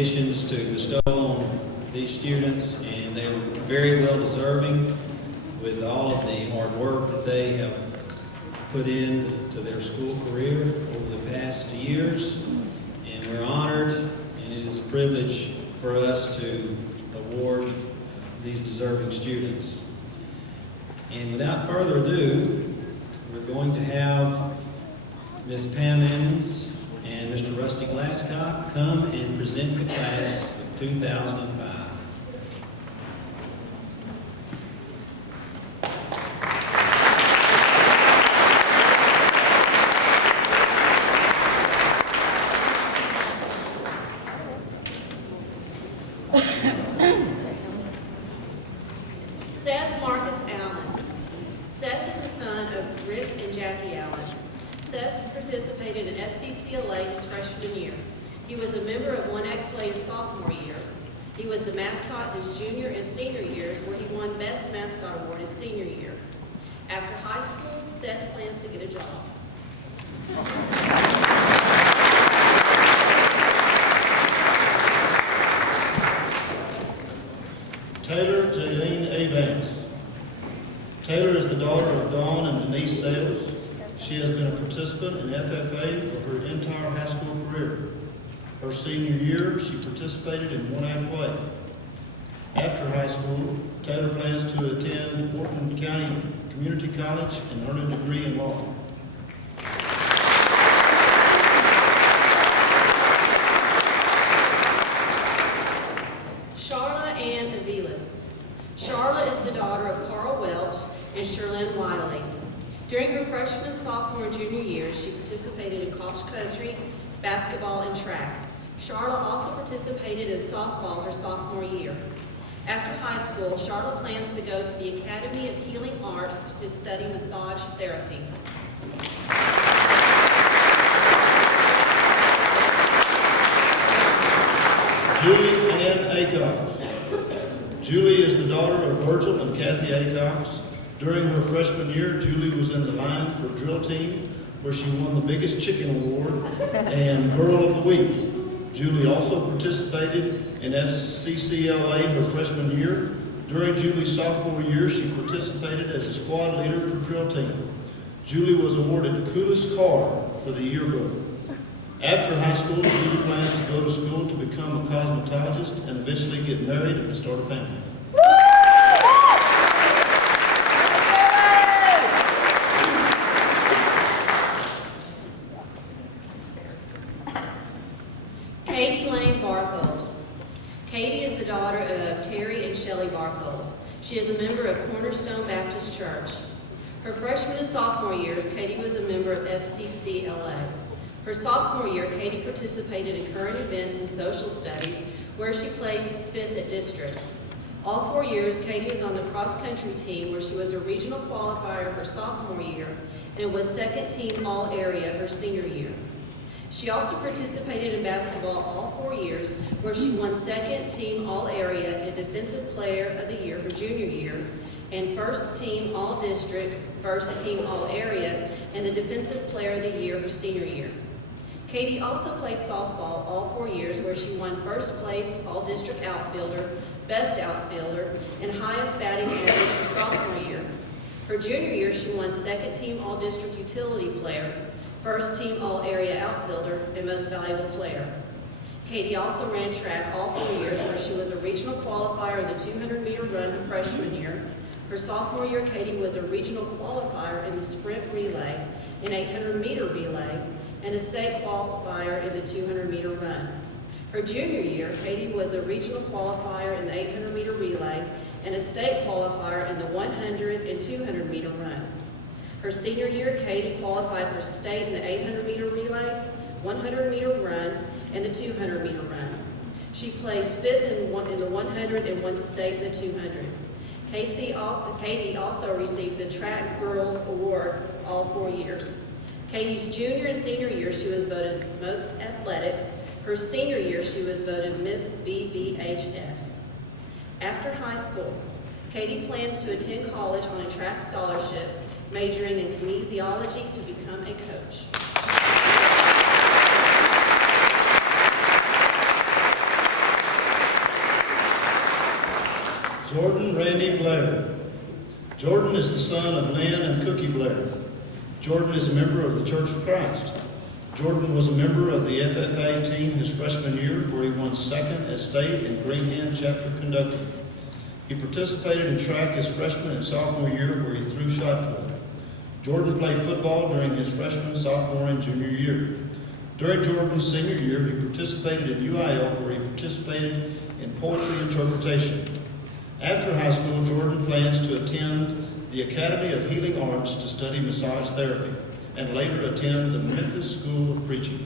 recognitions to bestow on these students, and they were very well deserving with all of the hard work that they have put into their school career over the past years. And we're honored, and it is a privilege for us to award these deserving students. And without further ado, we're going to have Ms. Pam Emmons and Mr. Rusty Glasscock come and present the class of 2005. Seth Marcus Allen. Seth is the son of Rick and Jackie Allen. Seth participated in FCCLA his freshman year. He was a member of One Act Play his sophomore year. He was the mascot his junior and senior years, where he won Best Mascot Award his senior year. After high school, Seth plans to get a job. Taylor Jaylene A. Vance. Taylor is the daughter of Dawn and Denise Sales. She has been a participant in FFA for her entire high school career. Her senior year, she participated in One Act Play. After high school, Taylor plans to attend Wharton County Community College and earn a degree in law. Charla Ann Aviles. Charla is the daughter of Carl Welch and Sherlyn Wiley. During her freshman, sophomore, and junior years, she participated in cross country, basketball, and track. Charla also participated in softball her sophomore year. After high school, Charla plans to go to the Academy of Healing Arts to study massage therapy. Julie Ann Acox. Julie is the daughter of Virgil and Kathy Acox. During her freshman year, Julie was in the line for drill team, where she won the Biggest Chicken Award and Girl of the Week. Julie also participated in FCCLA her freshman year. During Julie's sophomore year, she participated as a squad leader for drill team. Julie was awarded Coolest Car for the yearbook. After high school, Julie plans to go to school to become a cosmetologist and eventually get married and start a family. Katie Lane Barthold. Katie is the daughter of Terry and Shelley Barthold. She is a member of Cornerstone Baptist Church. Her freshman and sophomore years, Katie was a member of FCCLA. Her sophomore year, Katie participated in current events and social studies, where she placed 5th at district. All 4 years, Katie was on the cross-country team, where she was a regional qualifier her sophomore year and was second team all-area her senior year. She also participated in basketball all 4 years, where she won second team all-area and defensive player of the year her junior year, and first team all-district, first team all-area, and the defensive player of the year her senior year. Katie also played softball all 4 years, where she won first place all-district outfielder, best outfielder, and highest batting average her sophomore year. Her junior year, she won second team all-district utility player, first team all-area outfielder, and most valuable player. Katie also ran track all 4 years, where she was a regional qualifier in the 200-meter run her freshman year. Her sophomore year, Katie was a regional qualifier in the sprint relay, an 800-meter relay, and a state qualifier in the 200-meter run. Her junior year, Katie was a regional qualifier in the 800-meter relay and a state qualifier in the 100 and 200-meter run. Her senior year, Katie qualified for state in the 800-meter relay, 100-meter run, and the 200-meter run. She placed 5th in the 100 and won state in the 200. Katie also received the Track Girls Award all 4 years. Katie's junior and senior year, she was voted as most athletic. Her senior year, she was voted Miss BBHS. After high school, Katie plans to attend college on a track scholarship, majoring in kinesiology to become a coach. Jordan Randy Blair. Jordan is the son of Lynn and Cookie Blair. Jordan is a member of the Church of Christ. Jordan was a member of the FFA team his freshman year, where he won second at state in Green Hen chapter conducting. He participated in track his freshman and sophomore year, where he threw shot put. Jordan played football during his freshman, sophomore, and junior year. During Jordan's senior year, he participated in UIL, where he participated in poetry interpretation. After high school, Jordan plans to attend the Academy of Healing Arts to study massage therapy, and later attend the Memphis School of Preaching.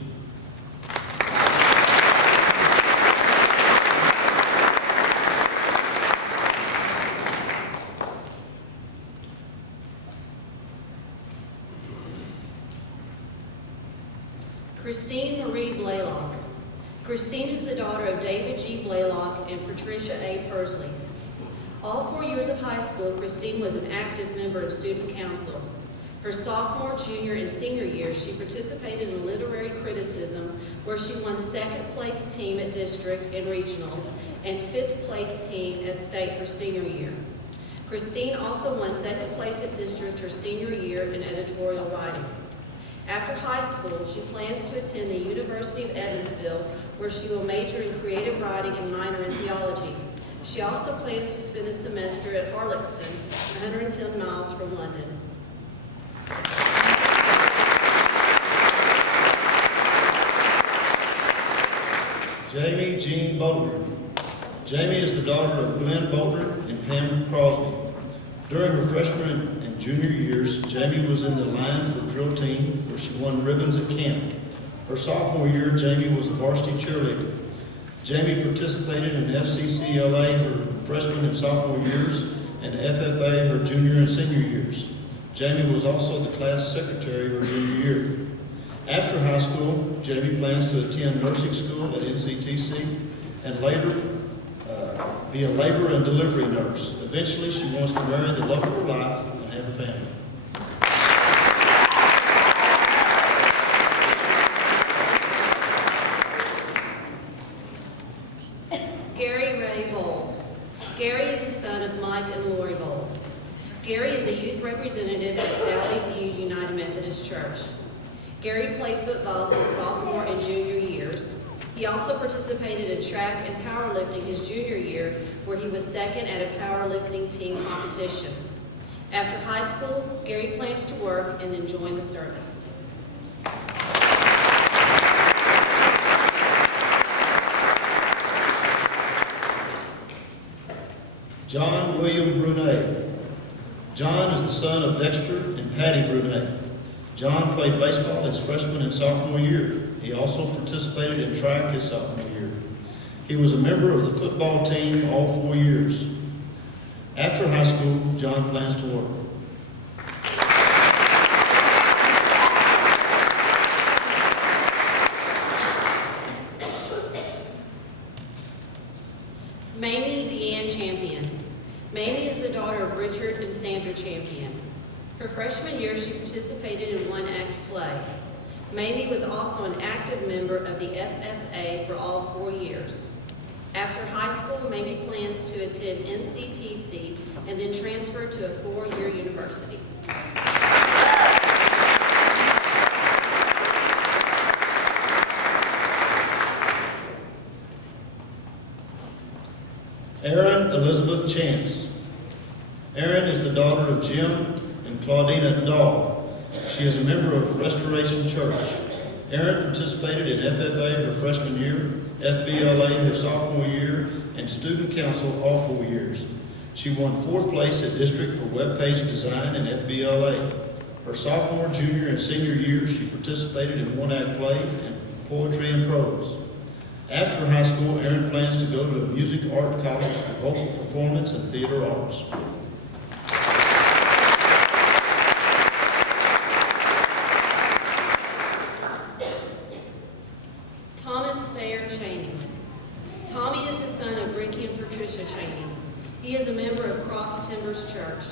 Christine Marie Blaylock. Christine is the daughter of David G. Blaylock and Patricia A. Persley. All 4 years of high school, Christine was an active member of student council. Her sophomore, junior, and senior years, she participated in literary criticism, where she won second place team at district and regionals and fifth place team at state her senior year. Christine also won second place at district her senior year in editorial writing. After high school, she plans to attend the University of Evansville, where she will major in creative writing and minor in theology. She also plans to spend a semester at Harlexton, 110 miles from London. Jamie Jean Boatner. Jamie is the daughter of Glenn Boatner and Pam Crosby. During her freshman and junior years, Jamie was in the line for drill team, where she won ribbons at camp. Her sophomore year, Jamie was a varsity cheerleader. Jamie participated in FCCLA her freshman and sophomore years, and FFA her junior and senior years. Jamie was also the class secretary her junior year. After high school, Jamie plans to attend nursing school at NCTC and later be a labor and delivery nurse. Eventually, she wants to marry the love of her life and have a family. Gary Ray Bowles. Gary is the son of Mike and Lori Bowles. Gary is a youth representative at Valley View United Methodist Church. Gary played football his sophomore and junior years. He also participated in track and powerlifting his junior year, where he was second at a powerlifting team competition. After high school, Gary plans to work and then join the service. John William Brunet. John is the son of Dexter and Patty Brunet. John played baseball his freshman and sophomore year. He also participated in track his sophomore year. He was a member of the football team all 4 years. After high school, John plans to work. Mamie Deanne Champion. Mamie is the daughter of Richard and Sandra Champion. Her freshman year, she participated in one act play. Mamie was also an active member of the FFA for all 4 years. After high school, Mamie plans to attend NCTC and then transfer to a 4-year university. Erin Elizabeth Chance. Erin is the daughter of Jim and Claudina Dahl. She is a member of Restoration Church. Erin participated in FFA her freshman year, FBLA her sophomore year, and student council all 4 years. She won 4th place at district for web page design and FBLA. Her sophomore, junior, and senior years, she participated in one-act play and poetry and prose. After high school, Erin plans to go to a music art college for vocal performance and theater arts. Thomas Thayer Cheney. Tommy is the son of Ricky and Patricia Cheney. He is a member of Cross Timbers Church.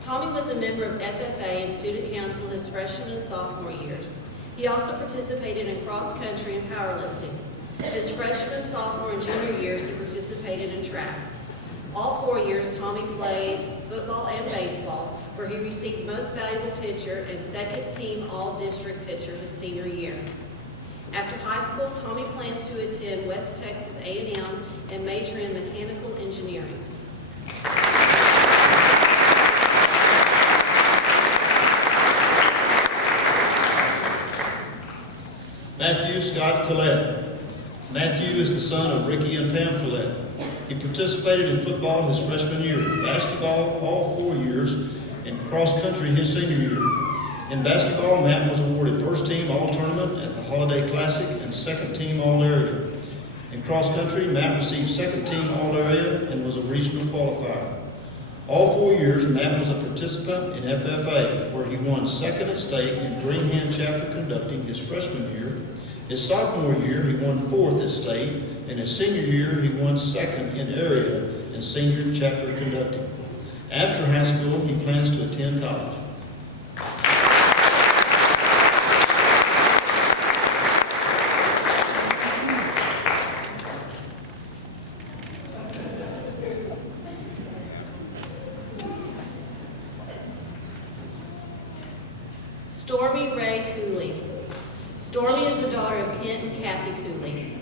Tommy was a member of FFA and student council his freshman and sophomore years. He also participated in cross country and powerlifting. His freshman, sophomore, and junior years, he participated in track. All 4 years, Tommy played football and baseball, where he received Most Valuable Pitcher and Second Team All-District Pitcher his senior year. After high school, Tommy plans to attend West Texas A&M and major in mechanical engineering. Matthew Scott Collette. Matthew is the son of Ricky and Pam Collette. He participated in football his freshman year, basketball all 4 years, and cross country his senior year. In basketball, Matt was awarded first team all-tournament at the Holiday Classic and second team all-area. In cross country, Matt received second team all-area and was a regional qualifier. All 4 years, Matt was a participant in FFA, where he won second at state in Greenhand chapter conducting his freshman year. His sophomore year, he won fourth at state, and his senior year, he won second in area and senior chapter conducting. After high school, he plans to attend college. Stormy Ray Cooley. Stormy is the daughter of Kent and Kathy Cooley.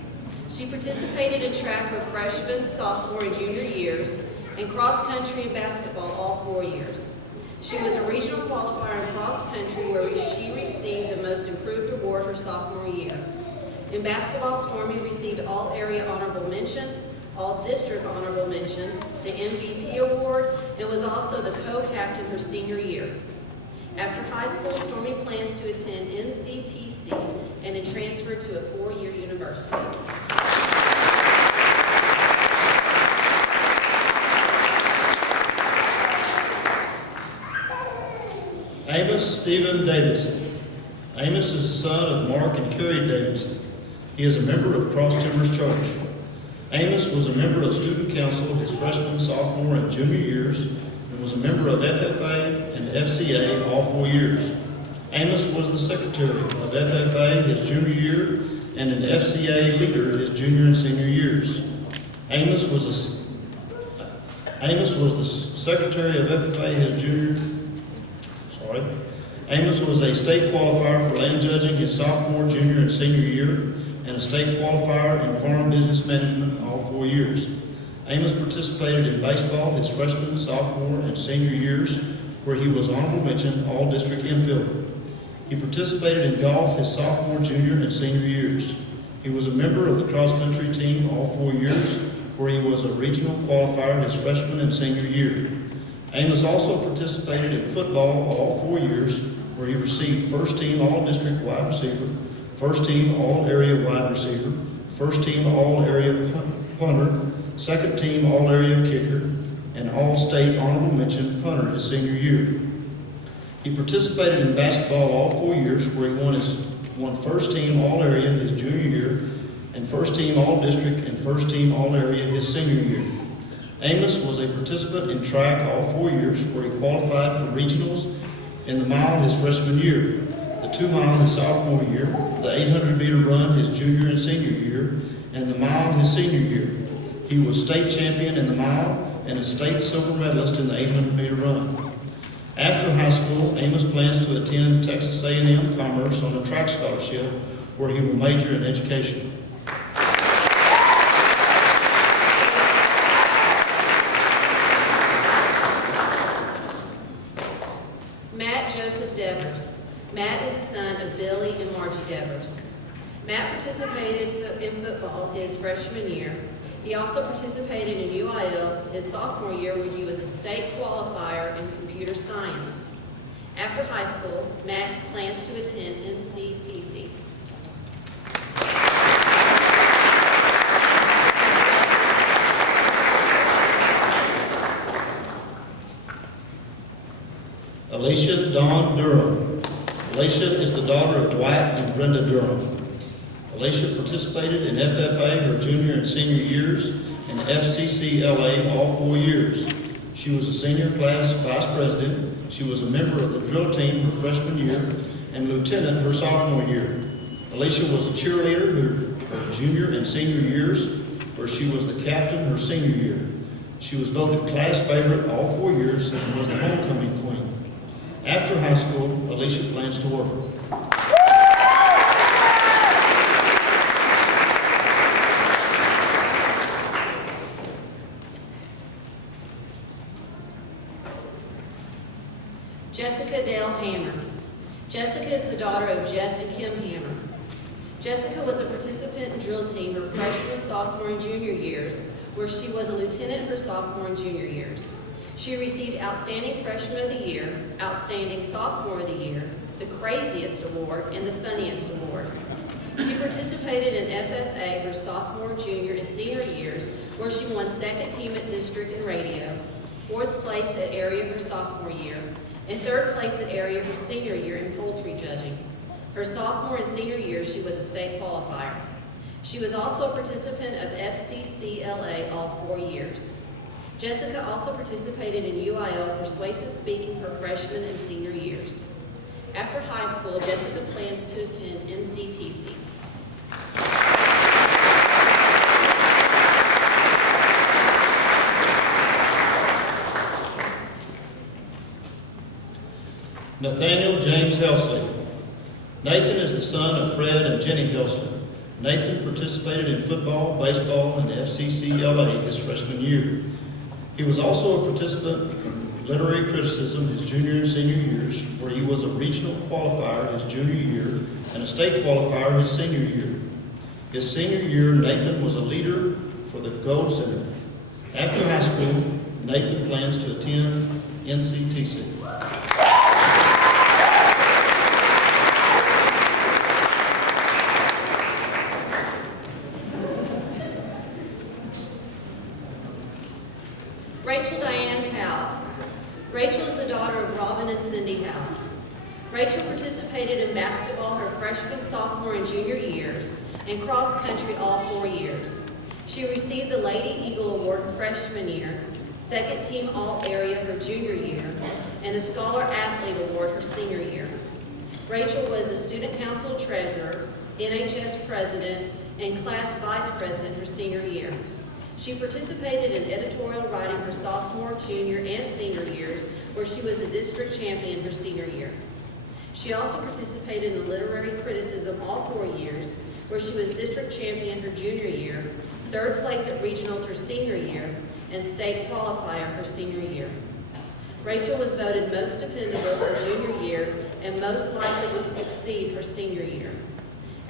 She participated in track her freshman, sophomore, and junior years, and cross country and basketball all 4 years. She was a regional qualifier in cross country where she received the Most Improved Award her sophomore year. In basketball, Stormy received All-Area Honorable Mention, All-District Honorable Mention, the MVP Award, and was also the co-captain her senior year. After high school, Stormy plans to attend NCTC and then transfer to a 4-year university. Amos Stephen Davidson. Amos is the son of Mark and Kerry Davidson. He is a member of Cross Timbers Church. Amos was a member of student council his freshman, sophomore, and junior years, and was a member of FFA and FCA all 4 years. Amos was the secretary of FFA his junior year and an FCA leader his junior and senior years. Amos was the secretary of FFA his junior. Amos was a state qualifier for land judging his sophomore, junior, and senior year, and a state qualifier in farm business management all 4 years. Amos participated in baseball his freshman, sophomore, and senior years, where he was honorable mention all-district infielder. He participated in golf his sophomore, junior, and senior years. He was a member of the cross-country team all 4 years, where he was a regional qualifier his freshman and senior year. Amos also participated in football all 4 years, where he received first team all-district wide receiver, first team all-area wide receiver, first team all-area punter, second team all-area kicker, and all-state honorable mention punter his senior year. He participated in basketball all 4 years, where he won first team all-area his junior year, and first team all-district and first team all-area his senior year. Amos was a participant in track all 4 years, where he qualified for regionals in the mile his freshman year, the 2 mile his sophomore year, the 800-meter run his junior and senior year, and the mile his senior year. He was state champion in the mile and a state silver medalist in the 800-meter run. After high school, Amos plans to attend Texas A&M Commerce on a track scholarship, where he will major in education. Matt Joseph Devers. Matt is the son of Billy and Margie Devers. Matt participated in football his freshman year. He also participated in UIL his sophomore year, where he was a state qualifier in computer science. After high school, Matt plans to attend NCTC. Alicia Dawn Durham. Alicia is the daughter of Dwight and Brenda Durham. Alicia participated in FFA her junior and senior years and FCCLA all 4 years. She was a senior class vice president. She was a member of the drill team her freshman year and lieutenant her sophomore year. Alicia was a cheerleader her junior and senior years, where she was the captain her senior year. She was voted class favorite all 4 years and was the homecoming queen. After high school, Alicia plans to work. Jessica Dale Hammer. Jessica is the daughter of Jeff and Kim Hammer. Jessica was a participant in drill team her freshman, sophomore, and junior years, where she was a lieutenant her sophomore and junior years. She received Outstanding Freshman of the Year, Outstanding Sophomore of the Year, the Craziest Award, and the Funniest Award. She participated in FFA her sophomore, junior, and senior years, where she won second team at district and radio, fourth place at area her sophomore year, and third place at area her senior year in poultry judging. Her sophomore and senior years, she was a state qualifier. She was also a participant of FCCLA all 4 years. Jessica also participated in UIL persuasive speaking her freshman and senior years. After high school, Jessica plans to attend NCTC. Nathaniel James Helsley. Nathan is the son of Fred and Jenny Helsley. Nathan participated in football, baseball, and FCCLA his freshman year. He was also a participant in literary criticism his junior and senior years, where he was a regional qualifier his junior year and a state qualifier his senior year. His senior year, Nathan was a leader for the Go Center. After high school, Nathan plans to attend NCTC. Rachel Diane Howe. Rachel is the daughter of Robin and Cindy Howe. Rachel participated in basketball her freshman, sophomore, and junior years, and cross country all 4 years. She received the Lady Eagle Award her freshman year, second team All-Area her junior year, and the Scholar Athlete Award her senior year. Rachel was the Student Council Treasurer, NHS President, and Class Vice President her senior year. She participated in editorial writing her sophomore, junior, and senior years, where she was a district champion her senior year. She also participated in literary criticism all 4 years, where she was district champion her junior year, third place at regionals her senior year, and state qualifier her senior year. Rachel was voted most dependable her junior year and most likely to succeed her senior year.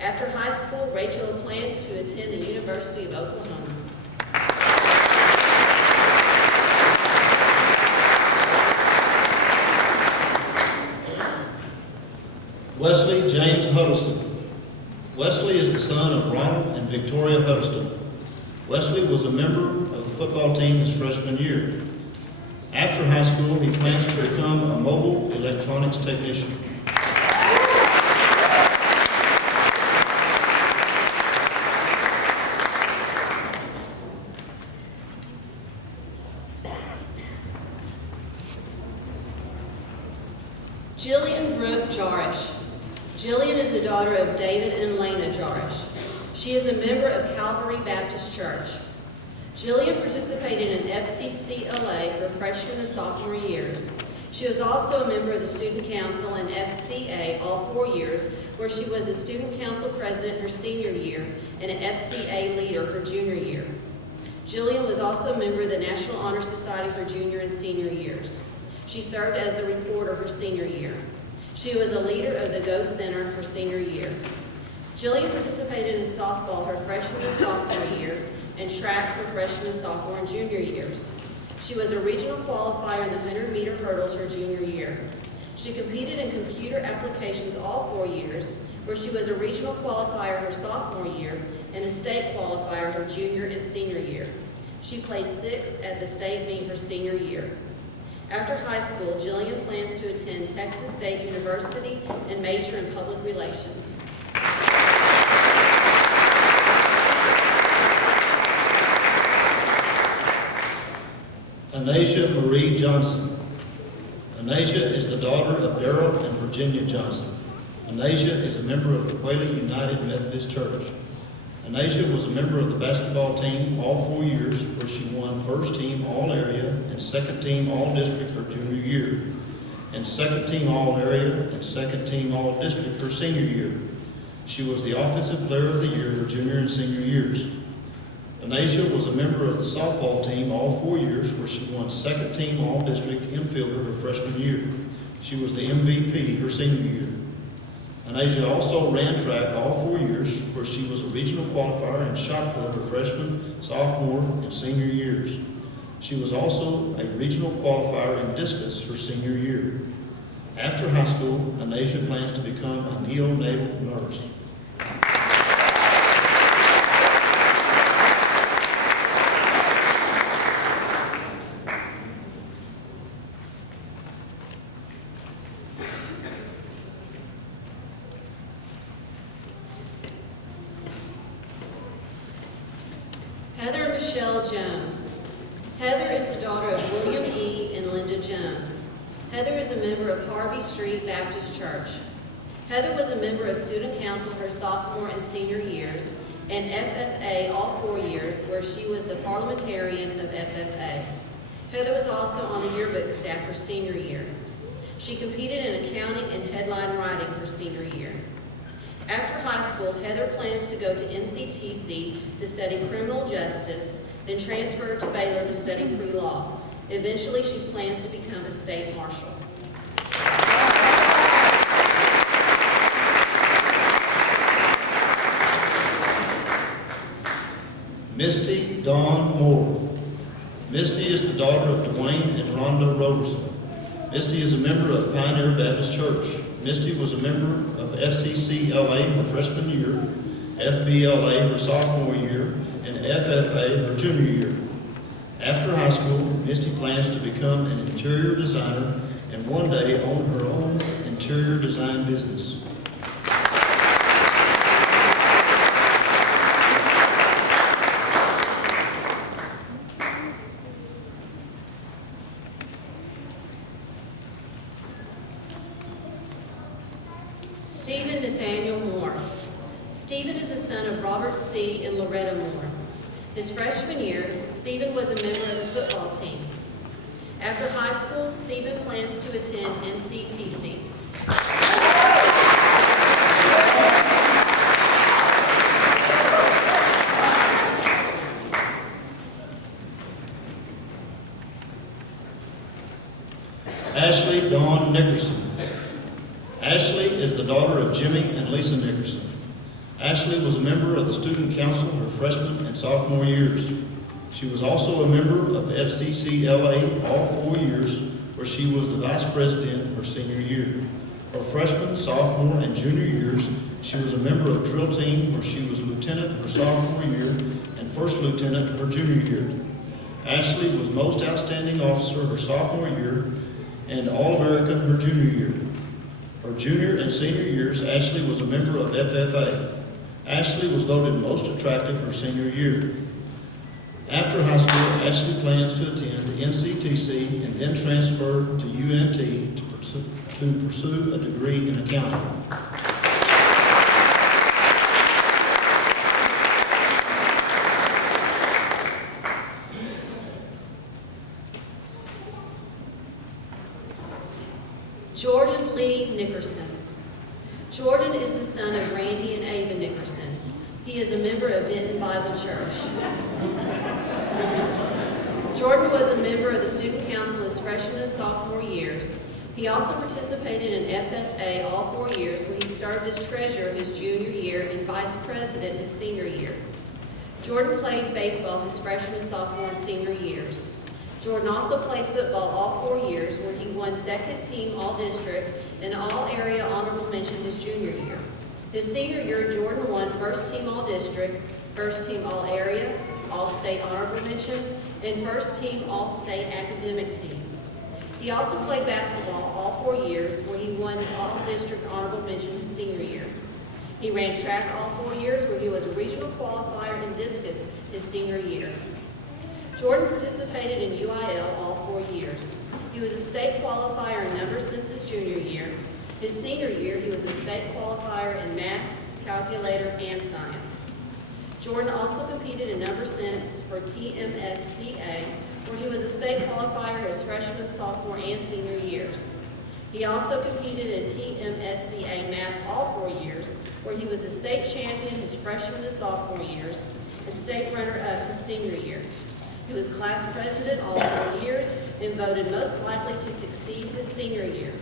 After high school, Rachel plans to attend the University of Oklahoma. Wesley James Huddleston. Wesley is the son of Ronald and Victoria Huddleston. Wesley was a member of the football team his freshman year. After high school, he plans to become a mobile electronics technician. Jillian Brooke Jarish. Jillian is the daughter of David and Elena Jarish. She is a member of Calvary Baptist Church. Jillian participated in FCCLA her freshman and sophomore years. She was also a member of the Student Council and FCA all 4 years, where she was the Student Council President her senior year and an FCA leader her junior year. Jillian was also a member of the National Honor Society her junior and senior years. She served as the reporter her senior year. She was a leader of the Go Center her senior year. Jillian participated in softball her freshman and sophomore year and track her freshman, sophomore, and junior years. She was a regional qualifier in the 100-meter hurdles her junior year. She competed in computer applications all 4 years, where she was a regional qualifier her sophomore year and a state qualifier her junior and senior year. She placed 6th at the state meet her senior year. After high school, Jillian plans to attend Texas State University and major in public relations. Anasia Marie Johnson. Anasia is the daughter of Darrell and Virginia Johnson. Anasia is a member of the Whaley United Methodist Church. Anasia was a member of the basketball team all 4 years, where she won first team all-area and second team all-district her junior year, and second team all-area and second team all-district her senior year. She was the offensive player of the year her junior and senior years. Anasia was a member of the softball team all 4 years, where she won second team all-district infielder her freshman year. She was the MVP her senior year. Anasia also ran track all 4 years, where she was a regional qualifier and shot put her freshman, sophomore, and senior years. She was also a regional qualifier in discus her senior year. After high school, Anasia plans to become a neonatal nurse. Heather Michelle Jones. Heather is the daughter of William E. and Linda Jones. Heather is a member of Harvey Street Baptist Church. Heather was a member of student council her sophomore and senior years, and FFA all 4 years, where she was the parliamentarian of FFA. Heather was also on the yearbook staff her senior year. She competed in accounting and headline writing her senior year. After high school, Heather plans to go to NCTC to study criminal justice, then transfer to Baylor to study pre-law. Eventually, she plans to become a state marshal. Misty Dawn Moore. Misty is the daughter of Dwayne and Rhonda Roberson. Misty is a member of Pioneer Baptist Church. Misty was a member of FCCLA her freshman year, FBLA her sophomore year, and FFA her junior year. After high school, Misty plans to become an interior designer and one day own her own interior design business. Stephen Nathaniel Moore. Stephen is the son of Robert C. and Loretta Moore. His freshman year, Stephen was a member of the football team. After high school, Stephen plans to attend NCTC. Ashley Dawn Nickerson. Ashley is the daughter of Jimmy and Lisa Nickerson. Ashley was a member of the student council her freshman and sophomore years. She was also a member of FCCLA all 4 years, where she was the vice president her senior year. Her freshman, sophomore, and junior years, she was a member of drill team, where she was lieutenant her sophomore year and first lieutenant her junior year. Ashley was most outstanding officer her sophomore year and All-American her junior year. Her junior and senior years, Ashley was a member of FFA. Ashley was voted most attractive her senior year. After high school, Ashley plans to attend NCTC and then transfer to UNT to pursue a degree in accounting. Jordan Lee Nickerson. Jordan is the son of Randy and Ava Nickerson. He is a member of Denton Bible Church. Jordan was a member of the student council his freshman and sophomore years. He also participated in FFA all 4 years, where he served as treasurer his junior year and vice president his senior year. Jordan played baseball his freshman, sophomore, and senior years. Jordan also played football all 4 years, where he won second team all-district and all-area honorable mention his junior year. His senior year, Jordan won first team all-district, first team all-area, all-state honorable mention, and first team all-state academic team. He also played basketball all 4 years, where he won all-district honorable mention his senior year. He ran track all 4 years, where he was a regional qualifier in discus his senior year. Jordan participated in UIL all 4 years. He was a state qualifier in numbers since his junior year. His senior year, he was a state qualifier in math, calculator, and science. Jordan also competed in number sense for TMSCA, where he was a state qualifier his freshman, sophomore, and senior years. He also competed in TMSCA math all 4 years, where he was a state champion his freshman and sophomore years, and state runner-up his senior year. He was class president all 4 years and voted most likely to succeed his senior year.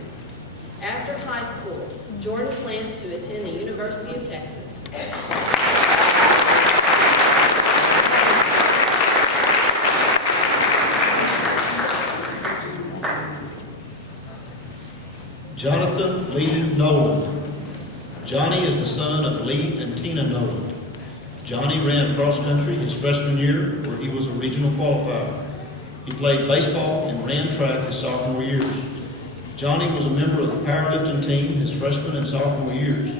After high school, Jordan plans to attend the University of Texas. Jonathan Lee Nolan. Johnny is the son of Lee and Tina Nolan. Johnny ran cross country his freshman year, where he was a regional qualifier. He played baseball and ran track his sophomore years. Johnny was a member of the powerlifting team his freshman and sophomore years.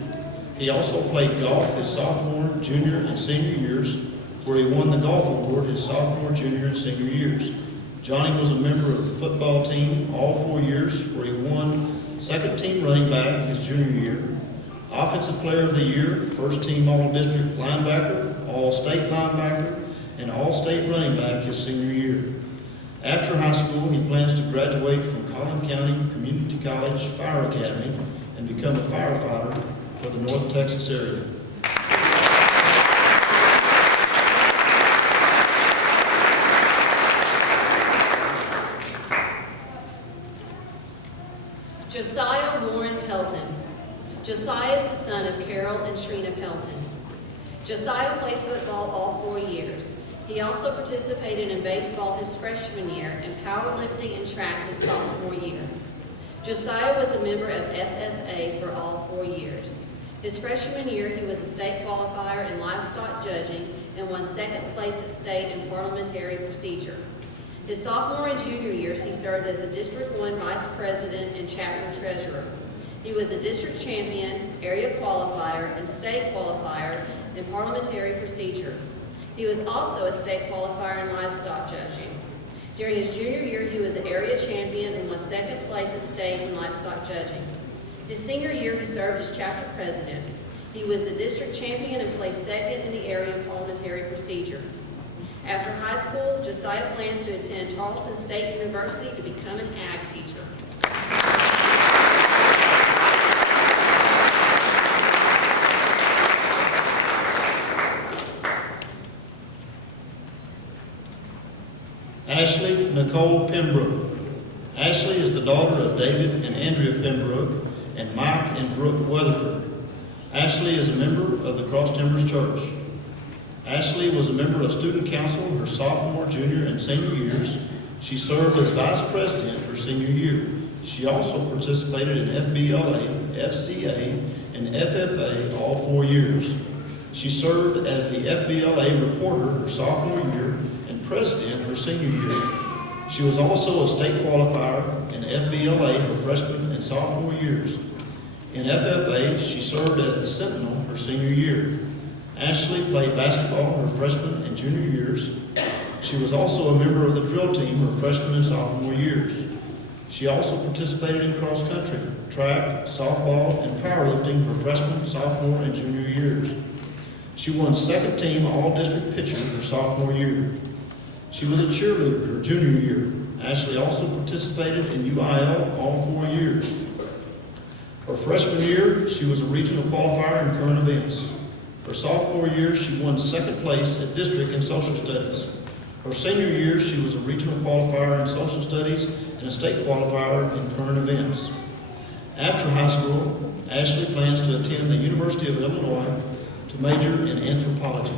He also played golf his sophomore, junior, and senior years, where he won the golf award his sophomore, junior, and senior years. Johnny was a member of the football team all 4 years, where he won second team running back his junior year, offensive player of the year, first team all-district linebacker, all-state linebacker, and all-state running back his senior year. After high school, he plans to graduate from Collin County Community College Fire Academy and become a firefighter for the North Texas area. Josiah Warren Pelton. Josiah is the son of Carol and Trina Pelton. Josiah played football all 4 years. He also participated in baseball his freshman year and powerlifting and track his sophomore year. Josiah was a member of FFA for all 4 years. His freshman year, he was a state qualifier in livestock judging and won second place at state in parliamentary procedure. His sophomore and junior years, he served as a District 1 Vice President and Chapter Treasurer. He was a district champion, area qualifier, and state qualifier in parliamentary procedure. He was also a state qualifier in livestock judging. During his junior year, he was an area champion and won second place at state in livestock judging. His senior year, he served as chapter president. He was the district champion and placed second in the area in parliamentary procedure. After high school, Josiah plans to attend Tarleton State University to become an ag teacher. Ashley Nicole Pembroke. Ashley is the daughter of David and Andrea Pembroke and Mike and Brooke Weatherford. Ashley is a member of the Cross Timbers Church. Ashley was a member of student council her sophomore, junior, and senior years. She served as vice president her senior year. She also participated in FBLA, FCA, and FFA all 4 years. She served as the FBLA reporter her sophomore year and president her senior year. She was also a state qualifier in FBLA her freshman and sophomore years. In FFA, she served as the Sentinel her senior year. Ashley played basketball her freshman and junior years. She was also a member of the drill team her freshman and sophomore years. She also participated in cross country, track, softball, and powerlifting her freshman, sophomore, and junior years. She won second team all-district pitcher her sophomore year. She was a cheerleader her junior year. Ashley also participated in UIL all 4 years. Her freshman year, she was a regional qualifier in current events. Her sophomore year, she won second place at district in social studies. Her senior year, she was a regional qualifier in social studies and a state qualifier in current events. After high school, Ashley plans to attend the University of Illinois to major in anthropology.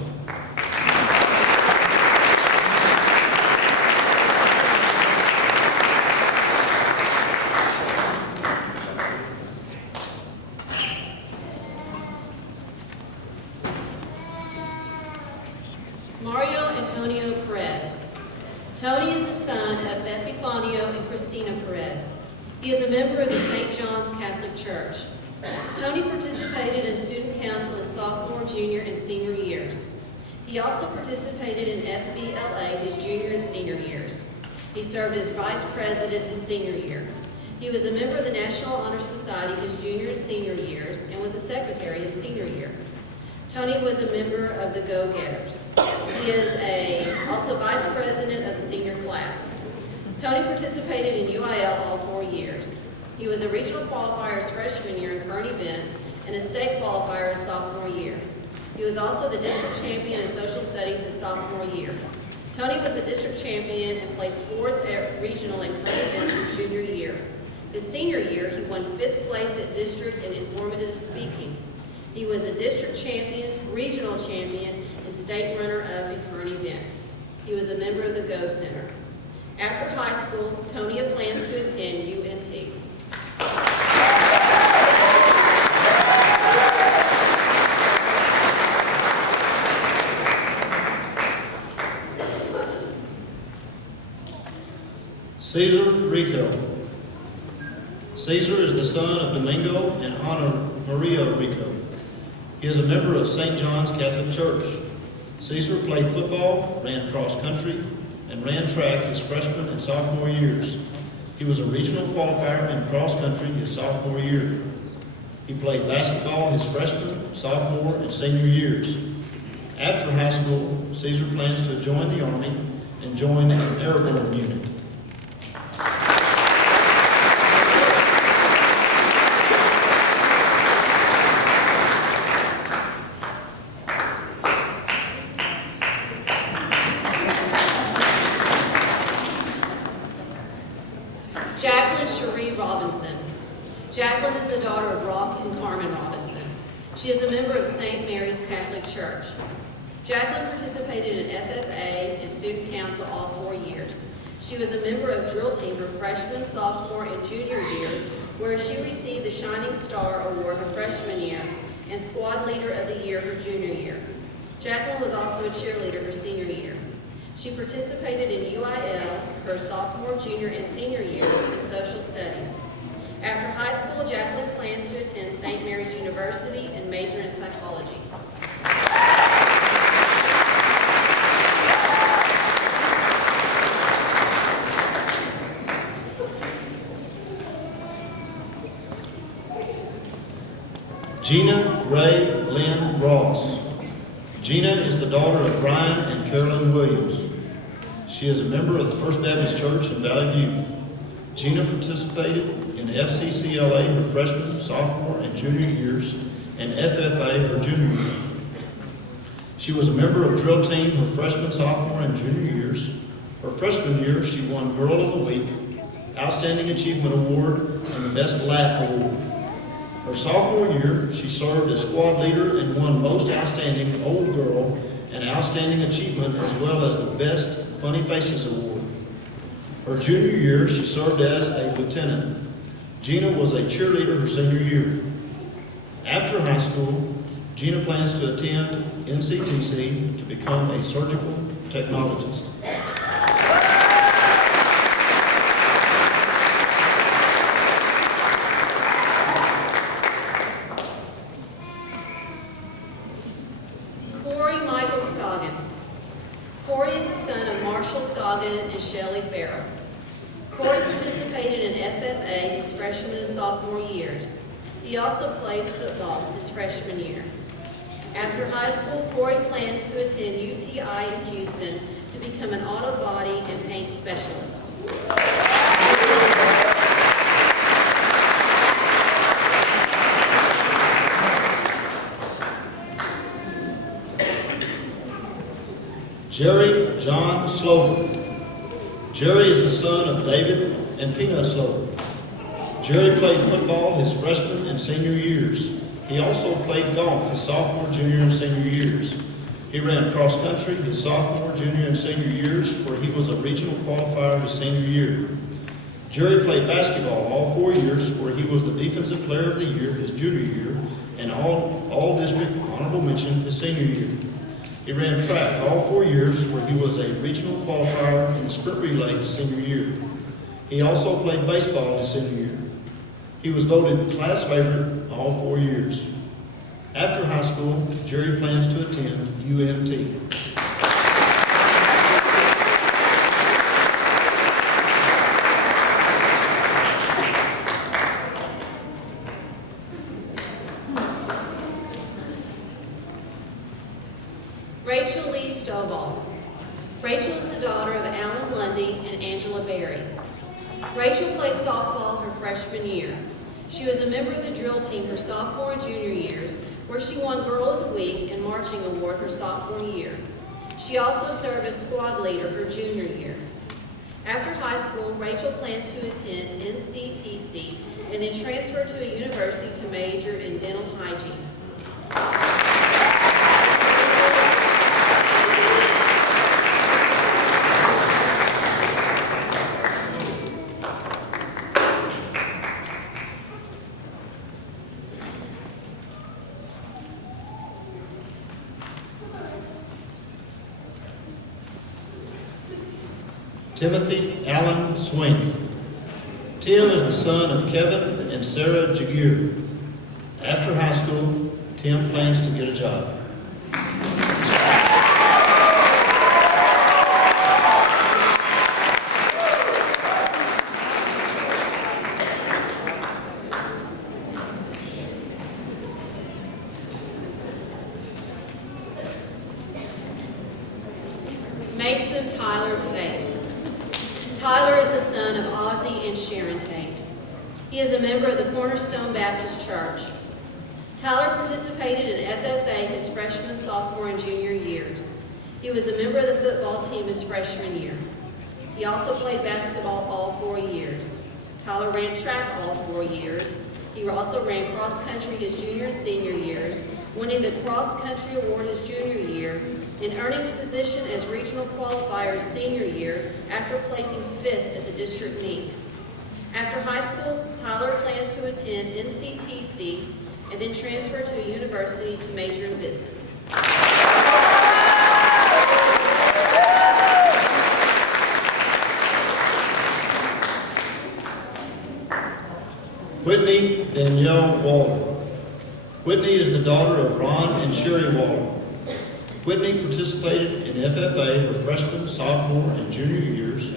Mario Antonio Perez. Tony is the son of Epifanio and Christina Perez. He is a member of the St. John's Catholic Church. Tony participated in student council his sophomore, junior, and senior years. He also participated in FBLA his junior and senior years. He served as vice president his senior year. He was a member of the National Honor Society his junior and senior years and was a secretary his senior year. Tony was a member of the Go-Getters. He is also vice president of the senior class. Tony participated in UIL all 4 years. He was a regional qualifier his freshman year in current events and a state qualifier his sophomore year. He was also the district champion in social studies his sophomore year. Tony was the district champion and placed 4th at regional in current events his junior year. His senior year, he won 5th place at district in informative speaking. He was a district champion, regional champion, and state runner-up in current events. He was a member of the Go Center. After high school, Tonia plans to attend UNT. Cesar Rico. Cesar is the son of Domingo and Ana Maria Rico. He is a member of St. John's Catholic Church. Cesar played football, ran cross country, and ran track his freshman and sophomore years. He was a regional qualifier in cross country his sophomore year. He played basketball his freshman, sophomore, and senior years. After high school, Cesar plans to join the Army and join an airborne unit. Jacqueline Cherie Robinson. Jacqueline is the daughter of Rock and Carmen Robinson. She is a member of St. Mary's Catholic Church. Jacqueline participated in FFA and student council all 4 years. She was a member of drill team her freshman, sophomore, and junior years, where she received the Shining Star Award her freshman year and squad leader of the year her junior year. Jacqueline was also a cheerleader her senior year. She participated in UIL her sophomore, junior, and senior years in social studies. After high school, Jacqueline plans to attend St. Mary's University and major in psychology. Gina Ray Lynn Ross. Gina is the daughter of Brian and Carolyn Williams. She is a member of the First Baptist Church in Valley View. Gina participated in FCCLA her freshman, sophomore, and junior years, and FFA her junior year. She was a member of drill team her freshman, sophomore, and junior years. Her freshman year, she won Girl of the Week, Outstanding Achievement Award, and the Best Laugh Award. Her sophomore year, she served as squad leader and won Most Outstanding Old Girl and Outstanding Achievement, as well as the Best Funny Faces Award. Her junior year, she served as a lieutenant. Gina was a cheerleader her senior year. After high school, Gina plans to attend NCTC to become a surgical technologist. Corey Michael Scoggin. Corey is the son of Marshall Scoggin and Shelley Farrell. Corey participated in FFA his freshman and sophomore years. He also played football his freshman year. After high school, Corey plans to attend UTI in Houston to become an auto body and paint specialist. Jerry John Slover. Jerry is the son of David and Peanut Slover. Jerry played football his freshman and senior years. He also played golf his sophomore, junior, and senior years. He ran cross country his sophomore, junior, and senior years, where he was a regional qualifier his senior year. Jerry played basketball all 4 years, where he was the defensive player of the year his junior year and all district honorable mention his senior year. He ran track all 4 years, where he was a regional qualifier in sprint relay his senior year. He also played baseball his senior year. He was voted class favorite all 4 years. After high school, Jerry plans to attend UNT. Rachel Lee Stovall. Rachel is the daughter of Alan Lundy and Angela Berry. Rachel played softball her freshman year. She was a member of the drill team her sophomore and junior years, where she won Girl of the Week and Marching Award her sophomore year. She also served as squad leader her junior year. After high school, Rachel plans to attend NCTC and then transfer to a university to major in dental hygiene. Timothy Allen Swink. Tim is the son of Kevin and Sarah Jagier. After high school, Tim plans to get a job. Mason Tyler Tate. Tyler is the son of Ozzie and Sharon Tate. He is a member of the Cornerstone Baptist Church. Tyler participated in FFA his freshman, sophomore, and junior years. He was a member of the football team his freshman year. He also played basketball all 4 years. Tyler ran track all 4 years. He also ran cross country his junior and senior years, winning the cross country award his junior year, and earning the position as regional qualifier his senior year after placing 5th at the district meet. After high school, Tyler plans to attend NCTC and then transfer to a university to major in business. Whitney Danielle Waller. Whitney is the daughter of Ron and Sherry Waller. Whitney participated in FFA her freshman, sophomore, and junior years.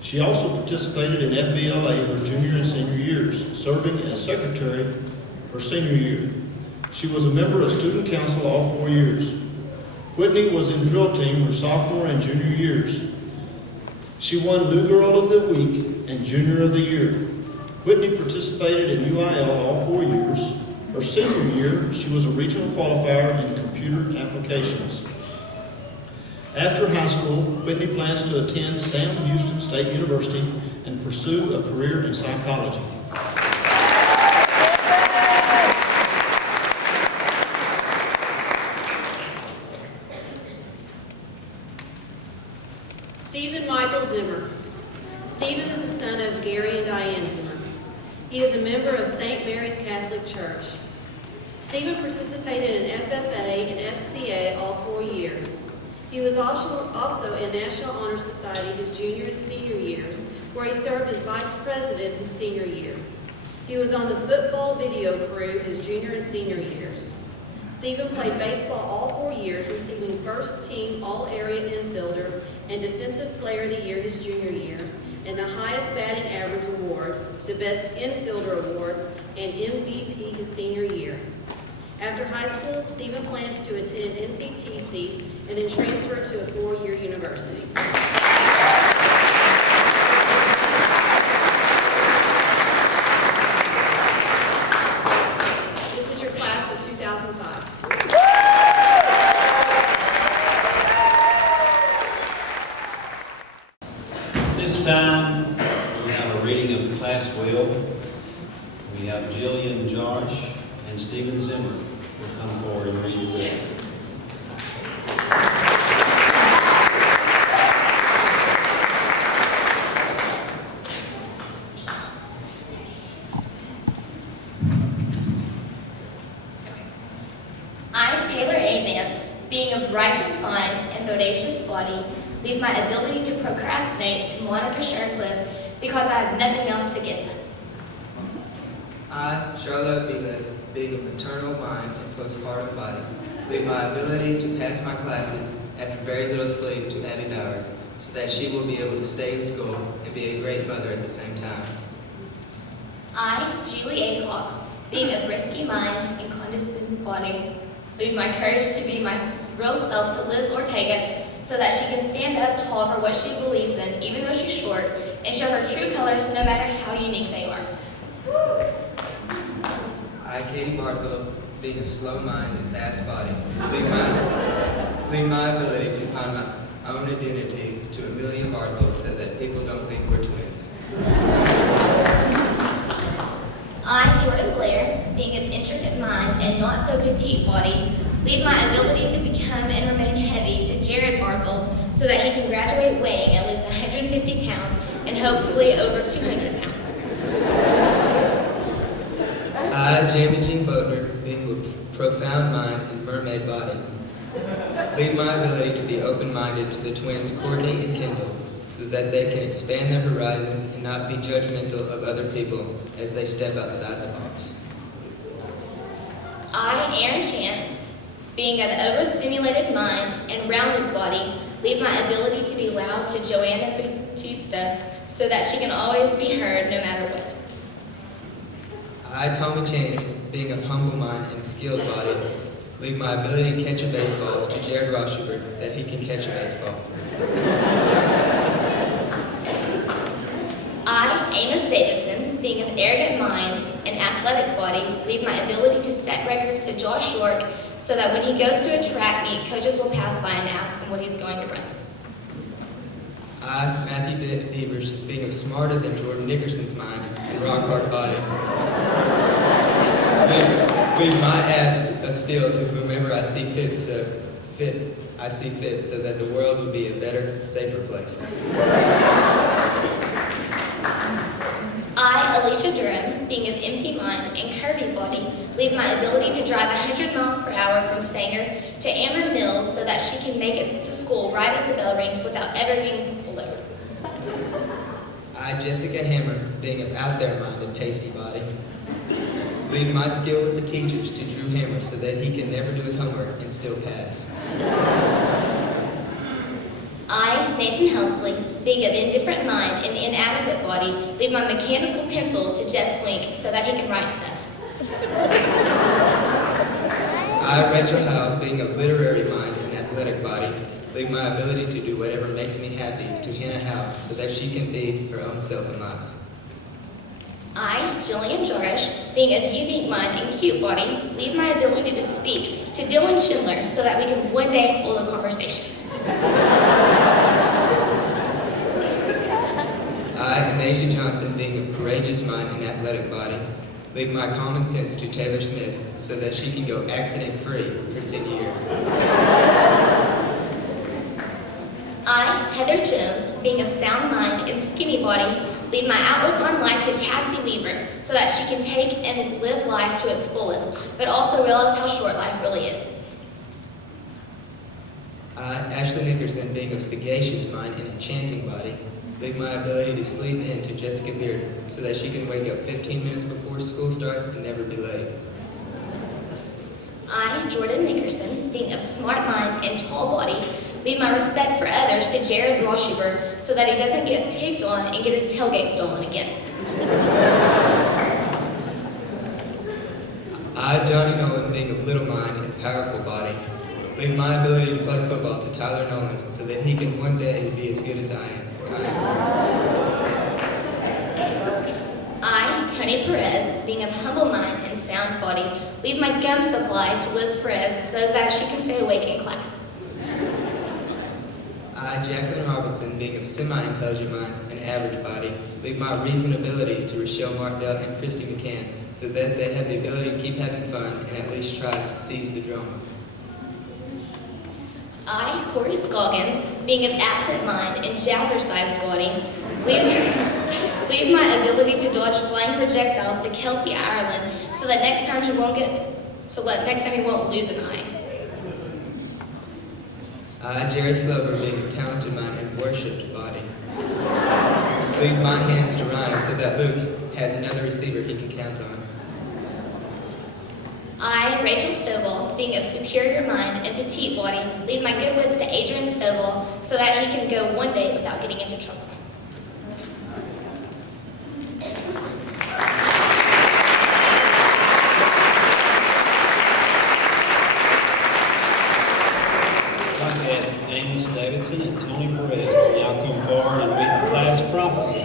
She also participated in FBLA her junior and senior years, serving as secretary her senior year. She was a member of student council all 4 years. Whitney was in drill team her sophomore and junior years. She won New Girl of the Week and Junior of the Year. Whitney participated in UIL all 4 years. Her senior year, she was a regional qualifier in computer applications. After high school, Whitney plans to attend Sam Houston State University and pursue a career in psychology. Stephen Michael Zimmer. Stephen is the son of Gary and Diane Zimmer. He is a member of St. Mary's Catholic Church. Stephen participated in FFA and FCA all 4 years. He was also in National Honor Society his junior and senior years, where he served as vice president his senior year. He was on the football video crew his junior and senior years. Stephen played baseball all 4 years, receiving first team all-area infielder and defensive player of the year his junior year, and the highest batting average award, the best infielder award, and MVP his senior year. After high school, Stephen plans to attend NCTC and then transfer to a 4-year university. This is your class of 2005. This time, we have a reading of the class will. We have Jillian Josh and Stephen Zimmer will come forward and read the will. I, Taylor A. Vance, being of righteous mind and bodacious body, leave my ability to procrastinate to Monica Shercliffe because I have nothing else to give them. I, Charlotte Vilas, being of maternal mind and postpartum body, leave my ability to pass my classes after very little sleep to Abby Bowers, so that she will be able to stay in school and be a great mother at the same time. I, Julie A. Cox, being of risky mind and condescending body, leave my courage to be my real self to Liz Ortega so that she can stand up tall for what she believes in, even though she's short, and show her true colors no matter how unique they are. I, Katie Barfield, being of slow mind and fast body, leave my ability to find my own identity to Amelia Barfield so that people don't think we're twins. I, Jordan Blair, being of intricate mind and not so petite body, leave my ability to become and remain heavy to Jared Barfield so that he can graduate weighing at least 150 pounds and hopefully over 200 pounds. I, Jamie Jean Boatner, being of profound mind and mermaid body, leave my ability to be open-minded to the twins Courtney and Kendall so that they can expand their horizons and not be judgmental of other people as they step outside the box. I, Aaron Chance, being of overstimulated mind and rounded body, leave my ability to be loud to Joanna Batista so that she can always be heard no matter what. I, Tommy Chaney, being of humble mind and skilled body, leave my ability to catch a baseball to Jared Rauschenberg that he can catch a baseball. I, Amos Davidson, being of arrogant mind and athletic body, leave my ability to set records to Josh York so that when he goes to a track meet, coaches will pass by and ask him what he's going to run. I, Matthew Beavers, being of smarter than Jordan Nickerson's mind and rock-hard body, leave my abs of steel to whomever I see fit so that the world would be a better, safer place. I, Alicia Durham, being of empty mind and curvy body, leave my ability to drive 100 miles per hour from Sanger to Amber Mills so that she can make it to school right as the bell rings without ever being pulled over. I, Jessica Hammer, being of out there mind and pasty body, leave my skill with the teachers to Drew Hammer so that he can never do his homework and still pass. I, Nathan Helmsley, being of indifferent mind and inadequate body, leave my mechanical pencil to Jess Swink so that he can write stuff. I, Rachel Howe, being of literary mind and athletic body, leave my ability to do whatever makes me happy to Hannah Howe so that she can be her own self in life. I, Jillian Jarish, being of unique mind and cute body, leave my ability to speak to Dylan Schindler so that we can one day hold a conversation. I, Anasia Johnson, being of courageous mind and athletic body, leave my common sense to Taylor Smith so that she can go accident-free her senior year. I, Heather Jones, being of sound mind and skinny body, leave my outlook on life to Tassie Weaver so that she can take and live life to its fullest, but also realize how short life really is. I, Ashley Nickerson, being of sagacious mind and enchanting body, leave my ability to sleep in to Jessica Beard so that she can wake up 15 minutes before school starts and never be late. I, Jordan Nickerson, being of smart mind and tall body, leave my respect for others to Jared Rauschenberg so that he doesn't get picked on and get his tailgate stolen again. I, Johnny Nolan, being of little mind and powerful body, leave my ability to play football to Tyler Nolan so that he can one day be as good as I am. I, Tony Perez, being of humble mind and sound body, leave my gum supply to Liz Perez so that she can stay awake in class. I, Jacqueline Robinson, being of semi-intelligent mind and average body, leave my reasonability to Rochelle Martindale and Christy McCann so that they have the ability to keep having fun and at least try to seize the drama. I, Corey Scoggins, being of absent mind and jazzercise body, leave my ability to dodge flying projectiles to Kelsey Ireland so that next time he won't lose an eye. I, Jerry Slover, being of talented mind and worshipped body, leave my hands to Ryan so that Luke has another receiver he can count on. I, Rachel Stovall, being of superior mind and petite body, leave my good wits to Adrian Stovall so that he can go one day without getting into trouble. Dixon and Tony Perez to now come forward and read the class prophecy.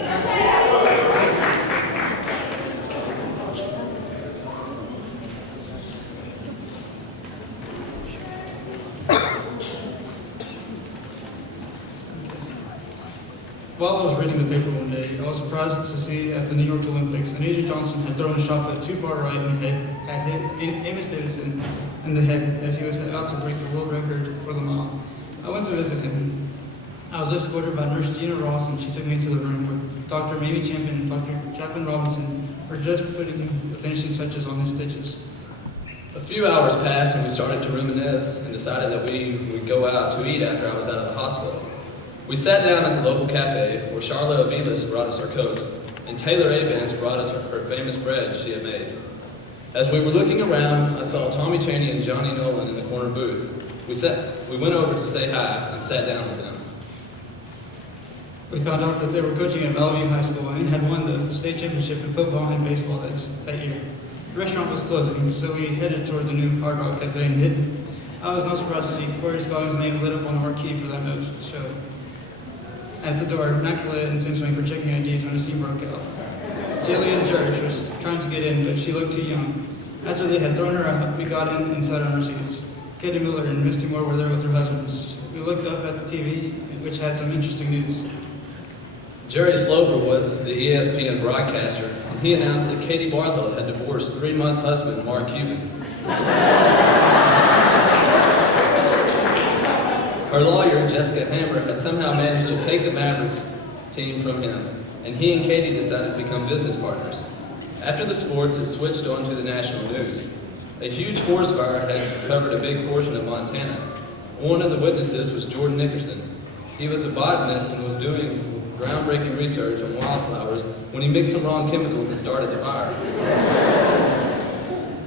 While I was reading the paper one day, I was surprised to see at the New York Olympics, Asia Johnson had thrown a shot put too far right and had hit Amos Davidson in the head as he was about to break the world record for the mile. I went to visit him. I was escorted by Nurse Gina Ross, and she took me to the room where Dr. Mamie Champion and Dr. Jacqueline Robinson were just putting the finishing touches on his stitches. A few hours passed and we started to reminisce and decided that we would go out to eat after I was out of the hospital. We sat down at the local cafe where Charlotte Aviles brought us our Cokes and Taylor Avance brought us her famous bread she had made. As we were looking around, I saw Tommy Chaney and Johnny Nolan in the corner booth. We went over to say hi and sat down with them. We found out that they were coaching at Bellevue High School and had won the state championship in football and baseball that year. The restaurant was closing, so we headed toward the new Hard Rock Cafe and hit. I was not surprised to see Corey Scoggins' name lit up on the marquee for that show. At the door, Immaculate and Tim Swing were checking IDs when a scene broke out. Jillian Judge was trying to get in, but she looked too young. After they had thrown her out, we got in and sat on our seats. Katie Miller and Misty Moore were there with their husbands. We looked up at the TV, which had some interesting news. Jerry Sloper was the ESPN broadcaster, and he announced that Katie Barlow had divorced 3-month husband Mark Cuban. Her lawyer, Jessica Hammer, had somehow managed to take the Mavericks team from him, and he and Katie decided to become business partners. After the sports, it switched on to the national news. A huge forest fire had covered a big portion of Montana. One of the witnesses was Jordan Nickerson. He was a botanist and was doing groundbreaking research on wildflowers when he mixed some wrong chemicals and started the fire.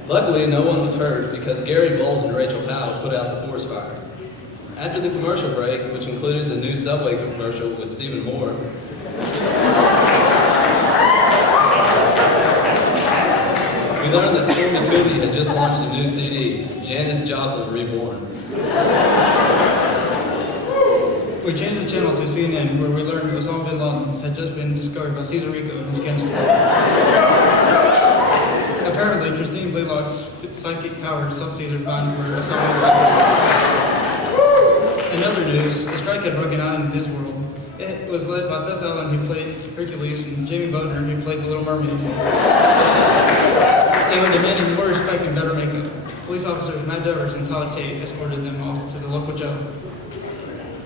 Luckily, no one was hurt because Gary Bowles and Rachel Howe put out the forest fire. After the commercial break, which included the new Subway commercial with Stephen Moore, we learned that Stormy Cooley had just launched a new CD, Janis Joplin Reborn. We changed the channel to CNN, where we learned Osama bin Laden had just been discovered by Cesar Rico in Afghanistan. Apparently, Christine Blaylock's psychic powers helped Cesar find where Osama was hiding. In other news, a strike had broken out in Disney World. It was led by Seth Allen, who played Hercules, and Jamie Bodner, who played the Little Mermaid. They were demanding more respect and better makeup. Police officers Matt Devers and Todd Tate escorted them off to the local jail.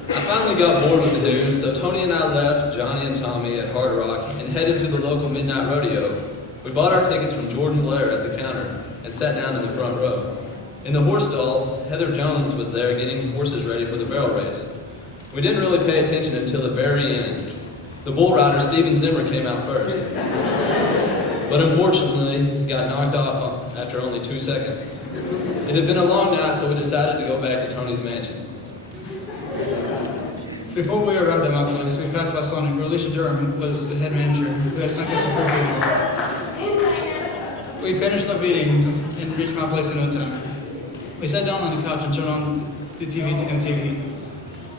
I finally got bored with the news, so Tony and I left Johnny and Tommy at Hard Rock and headed to the local Midnight Rodeo. We bought our tickets from Jordan Blair at the counter and sat down in the front row. In the horse stalls, Heather Jones was there getting horses ready for the barrel race. We didn't really pay attention until the very end. The bull rider, Steven Zimmer, came out first. But unfortunately, got knocked off after only 2 seconds. It had been a long night, so we decided to go back to Tony's mansion. Before we arrived at my place, we passed by Sonic, where Alicia Durham was the head manager, who had sent us a perfume. We finished up eating and reached my place in no time. We sat down on the couch and turned on the TV to MTV.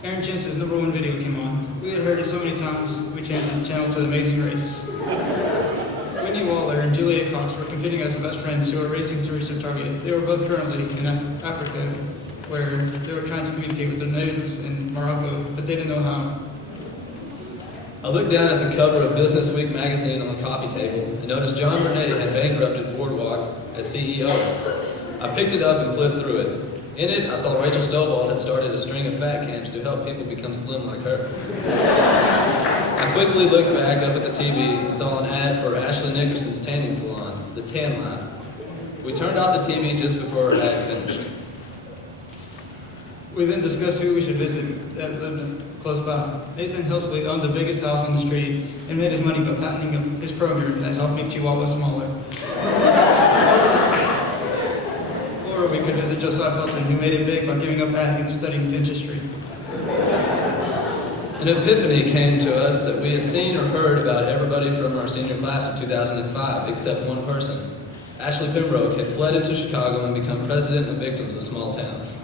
Aaron Chance's #1 video came on. We had heard it so many times, we changed the channel to The Amazing Race. Whitney Waller and Julia Cox were competing as best friends who were racing to reach their target. They were both currently in Africa, where they were trying to communicate with their natives in Morocco, but they didn't know how. I looked down at the cover of Business Week magazine on the coffee table and noticed John Burnett had bankrupted Boardwalk as CEO. I picked it up and flipped through it. In it, I saw Rachel Stovall had started a string of fat camps to help people become slim like her. I quickly looked back up at the TV and saw an ad for Ashley Nickerson's tanning salon, The Tan Life. We turned off the TV just before our ad finished. We then discussed who we should visit that lived close by. Nathan Helsley owned the biggest house on the street and made his money by patenting his program that helped make Chihuahua smaller. Or we could visit Josiah Pelton, who made it big by giving up acting and studying dentistry. An epiphany came to us that we had seen or heard about everybody from our senior class of 2005 except one person. Ashley Pembroke had fled into Chicago and become president of Victims of Small Towns.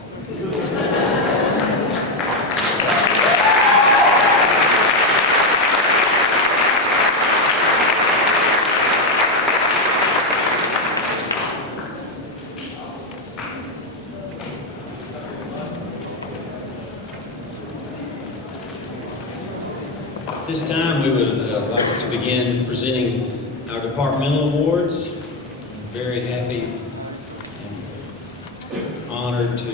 This time, we would like to begin presenting our departmental awards. Very happy and honored to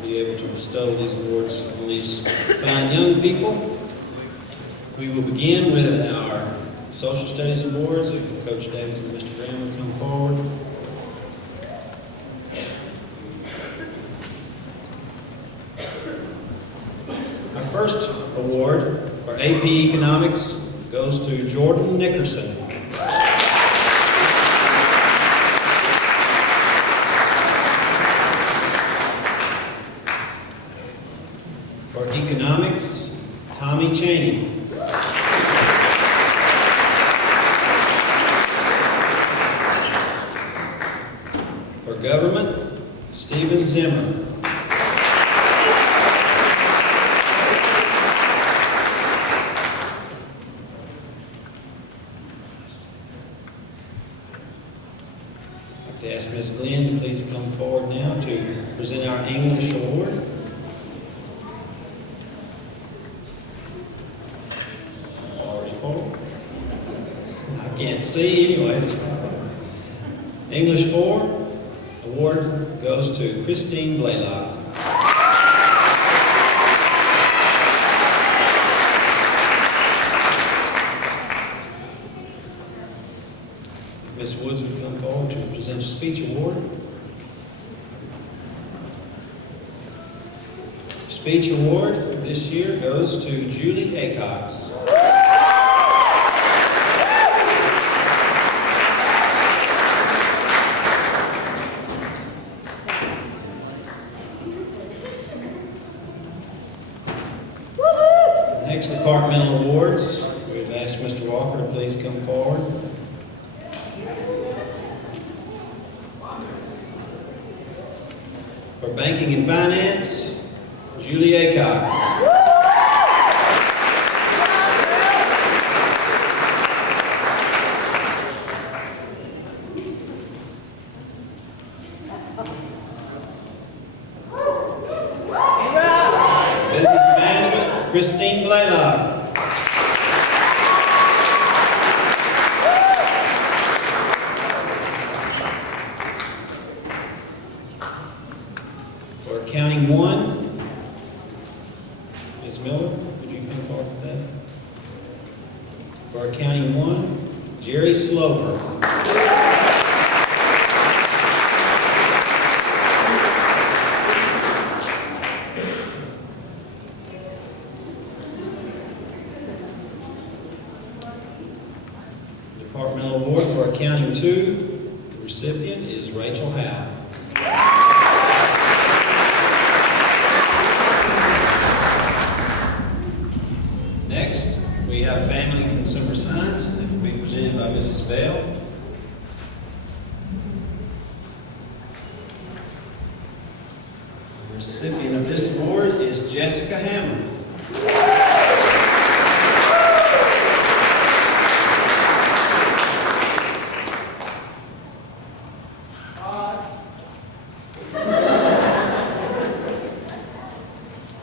be able to bestow these awards on these fine young people. We will begin with our Social Studies Awards. If Coach Davis and Mr. Graham would come forward. Our first award for AP Economics goes to Jordan Nickerson. For Economics, Tommy Chaney. For Government, Stephen Zimmer. To ask Ms. Glenn to please come forward now to present our English award. Already forward? I can't see anyway. That's fine. English 4 award goes to Christine Blaylock. Ms. Woods would come forward to present a speech award. Speech award this year goes to Julie Acox. Next departmental awards, we would ask Mr. Walker to please come forward. For Banking and Finance, Julie Acox. Business Management, Christine Blaylock. For Accounting 1, Ms. Miller, would you come forward with that? For Accounting 1, Jerry Slover. Departmental Award for Accounting 2, the recipient is Rachel Howe. Next, we have Family and Consumer Science that will be presented by Mrs. Bell. The recipient of this award is Jessica Hammer.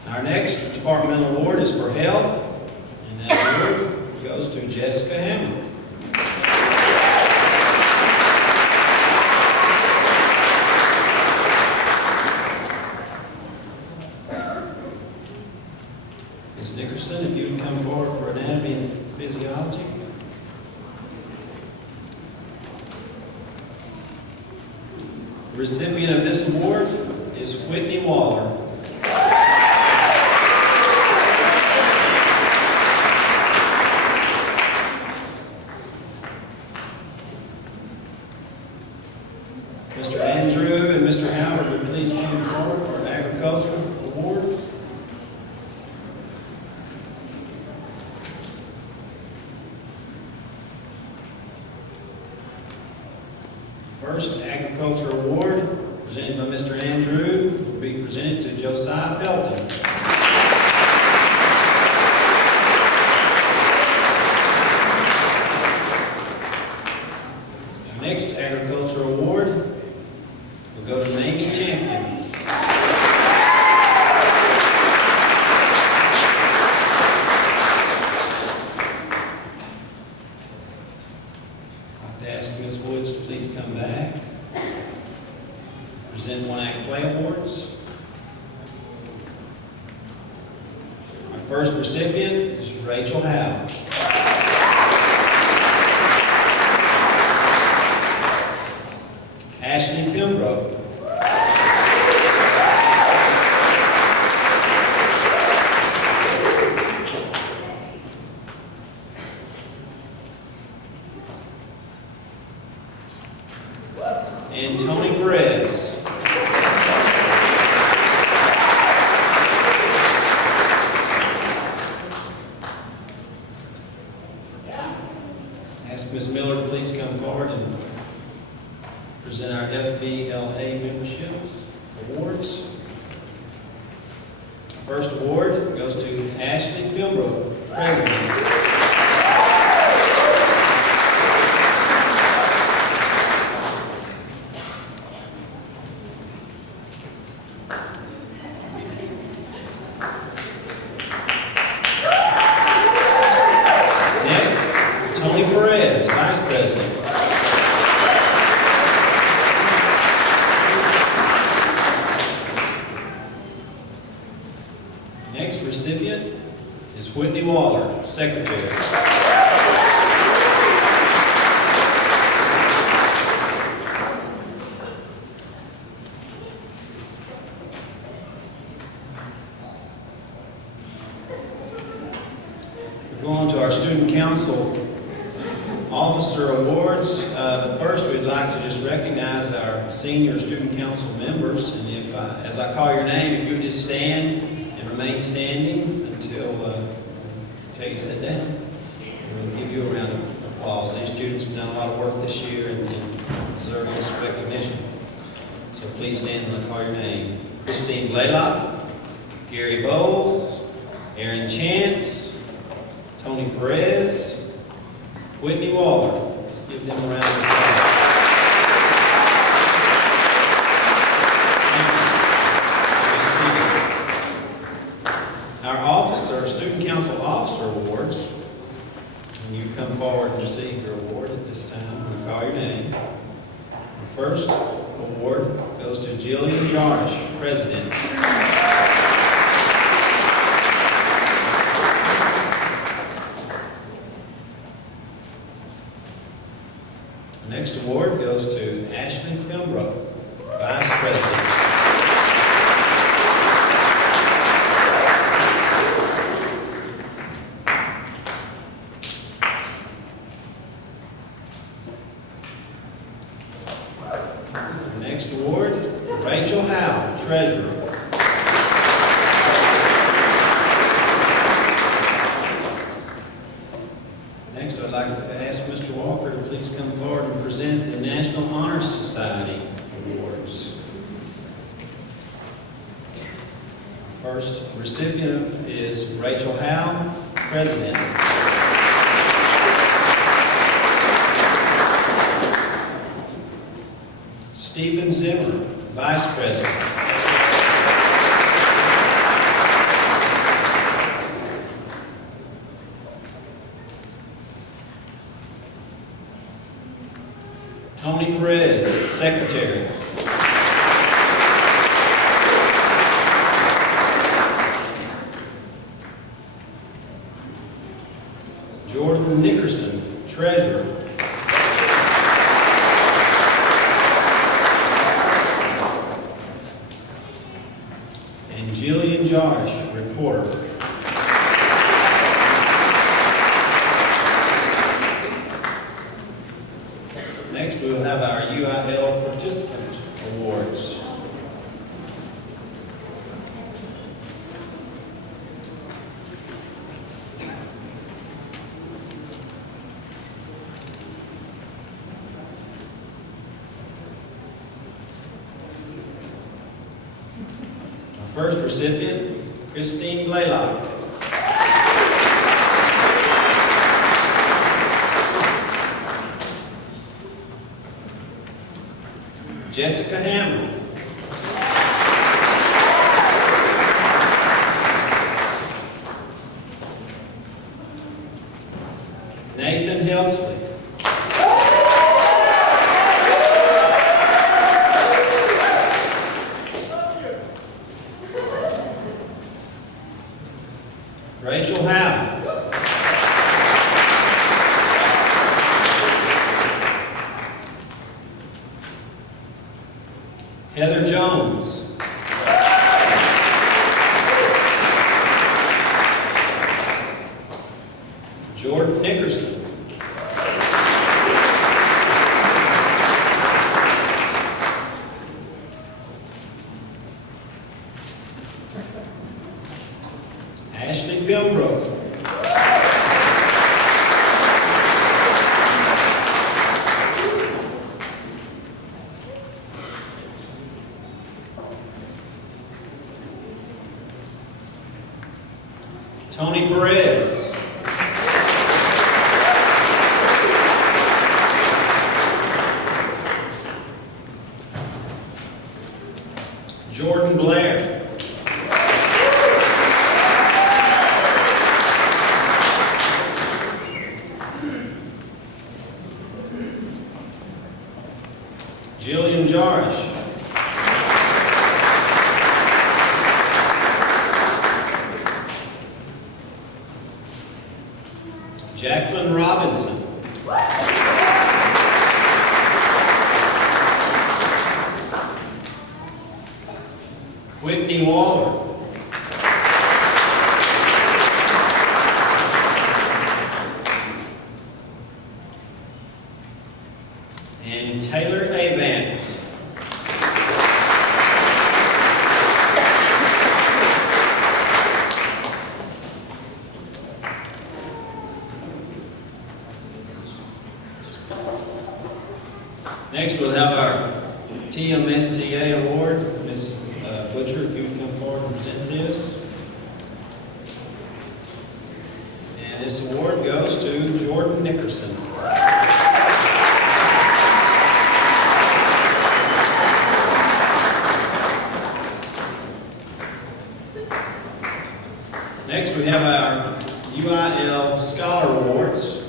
Our next departmental award is for health, and that award goes to Jessica Hammer. Ms. Nickerson, if you would come forward for anatomy and physiology. The recipient of this award is Whitney Waller. Mr. Andrew and Mr. Howard, would please come forward for agriculture award. First agriculture award presented by Mr. Andrew will be presented to Josiah Pelton. Next agriculture award will go to Mamie Champion. Dramatic Play Awards. Our first recipient is Rachel Howe. Ashley Pembroke. And Tony Perez. Ask Ms. Miller to please come forward and present our FBLA membership awards. First award goes to Ashley Pembroke, President. Next, Tony Perez, Vice President. Next recipient is Whitney Waller, Secretary. We're going to our Student Council Officer Awards. But first, we'd like to just recognize our senior Student Council members. And if, as I call your name, if you would just stand and remain standing until you sit down. We'll give you a round of applause. These students have done a lot of work this year and deserve this recognition. So please stand when I call your name. Christine Blaylock, Gary Bowles, Aaron Chance, Tony Perez, Whitney Waller. Let's give them a round of applause. Our officer, Student Council Officer Awards. And you come forward and receive your award at this time. We call your name. The first award goes to Jillian Jarish, President. The next award goes to Ashley Pembroke, Vice President. Next award, Rachel Howe, Treasurer. Next, I'd like to ask Mr. Walker to please come forward and present the National Honor Society Awards. First recipient is Rachel Howe, President. Stephen Zimmer, Vice President. Tony Perez, Secretary. Jordan Nickerson, Treasurer. And Jillian Jarish, Reporter. Next, we will have our UIL Participant Awards. Our first recipient, Christine Blaylock. Jessica Hammer. Nathan Helsley. Rachel Howe. Heather Jones. Jordan Nickerson. Ashley Pembroke. Tony Perez. Jordan Blair. Jillian Jarish. Jacqueline Robinson. Whitney Waller. And Taylor A. Vance. Next, we'll have our TMSCA award. Ms. Butcher, if you would come forward and present this. And this award goes to Jordan Nickerson. Next, we have our UIL Scholar Awards.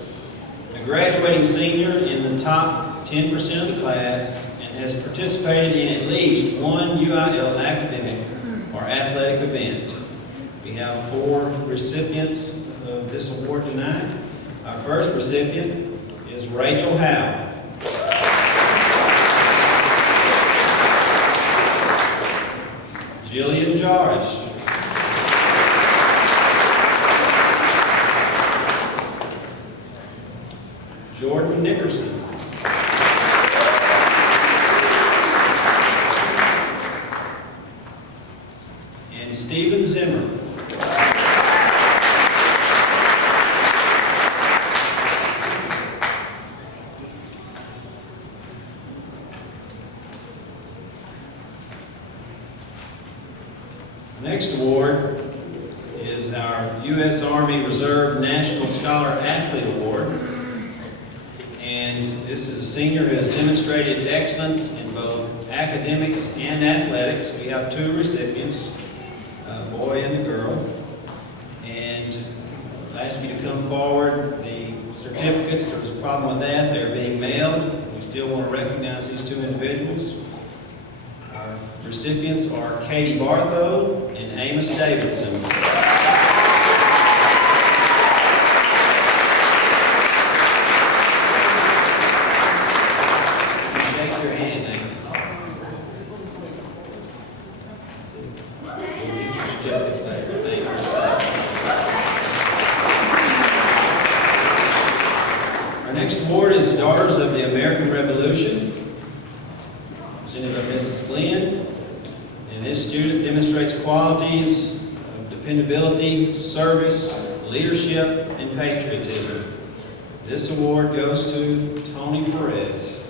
The graduating senior in the top 10% of the class and has participated in at least one UIL academic or athletic event. We have 4 recipients of this award tonight. Our first recipient is Rachel Howe. Jillian Jarish. Jordan Nickerson. And Stephen Zimmer. The next award is our U.S. Army Reserve National Scholar Athlete Award. And this is a senior who has demonstrated excellence in both academics and athletics. We have 2 recipients, a boy and a girl. And I'll ask you to come forward. The certificates, there's a problem with that. They're being mailed. We still want to recognize these 2 individuals. Our recipients are Katie Bartho and Amos Davidson. Our next award is Daughters of the American Revolution, presented by Mrs. Glenn. And this student demonstrates qualities of dependability, service, leadership, and patriotism. This award goes to Tony Perez.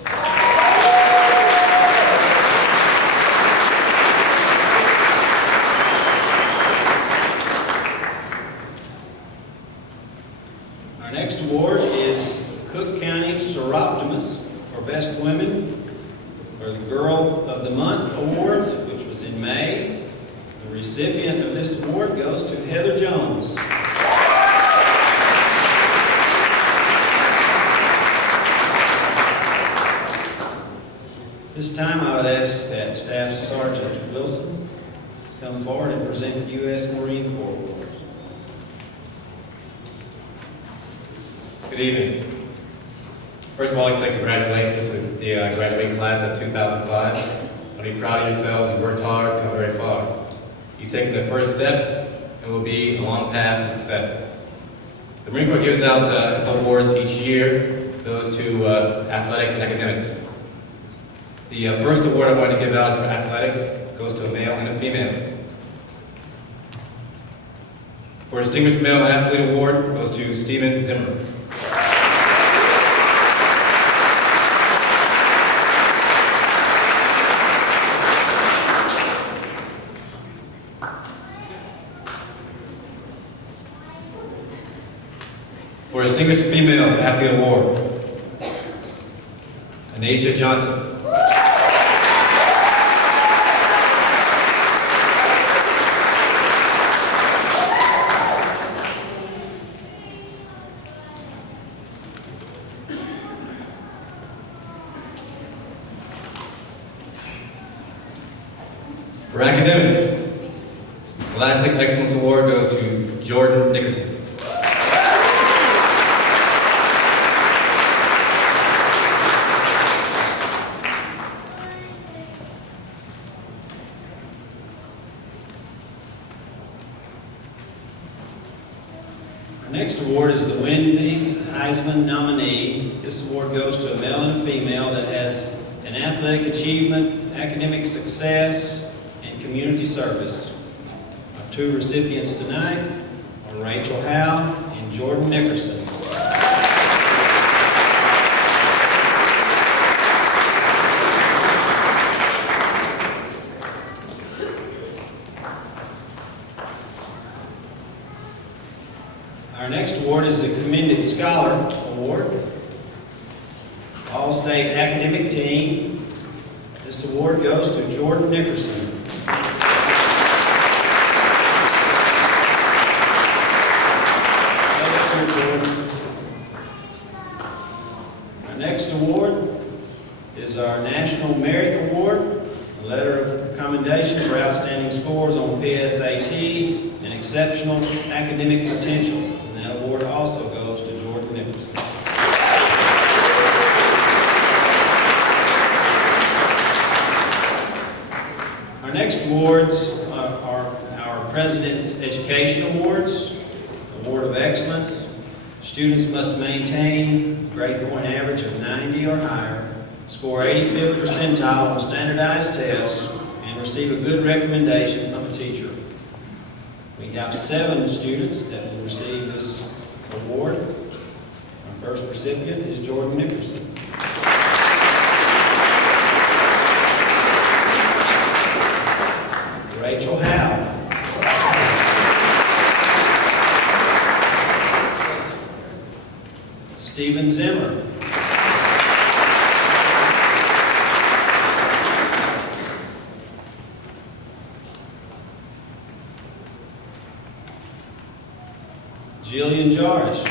Our next award is Cook County Seroptimus for Best Women for the Girl of the Month Award, which was in May. The recipient of this award goes to Heather Jones. This time I would ask that Staff Sergeant Wilson come forward and present the U.S. Marine Corps Award. Good evening. First of all, I'd like to say congratulations to the graduating class of 2005. I'll be proud of yourselves. You worked hard, come very far. You've taken the first steps and will be a long path to success. The Marine Corps gives out a couple awards each year, those to athletics and academics. The first award I wanted to give out is for athletics, goes to a male and a female. For Distinguished Male Athlete Award goes to Steven Zimmer. For Distinguished Female Athlete Award, Anasia Johnson. For academics, Scholastic Excellence Award goes to Jordan Nickerson. Our next award is the Wendy's Heisman nominee. This award goes to a male and a female that has an athletic achievement, academic success, and community service. Our two recipients tonight are Rachel Howe and Jordan Nickerson. Our next award is the Commended Scholar Award. All-State Academic Team. This award goes to Jordan Nickerson. Our next award is our National Merit Award, a letter of commendation for outstanding scores on PSAT and exceptional academic potential. And that award also goes to Jordan Nickerson. Our next awards are our President's Education Awards, Award of Excellence. Students must maintain a grade point average of 90 or higher, score 85th percentile on standardized tests, and receive a good recommendation from a teacher. We have 7 students that will receive this award. Our first recipient is Jordan Nickerson. Rachel Howe. Steven Zimmer. Jillian Jarish.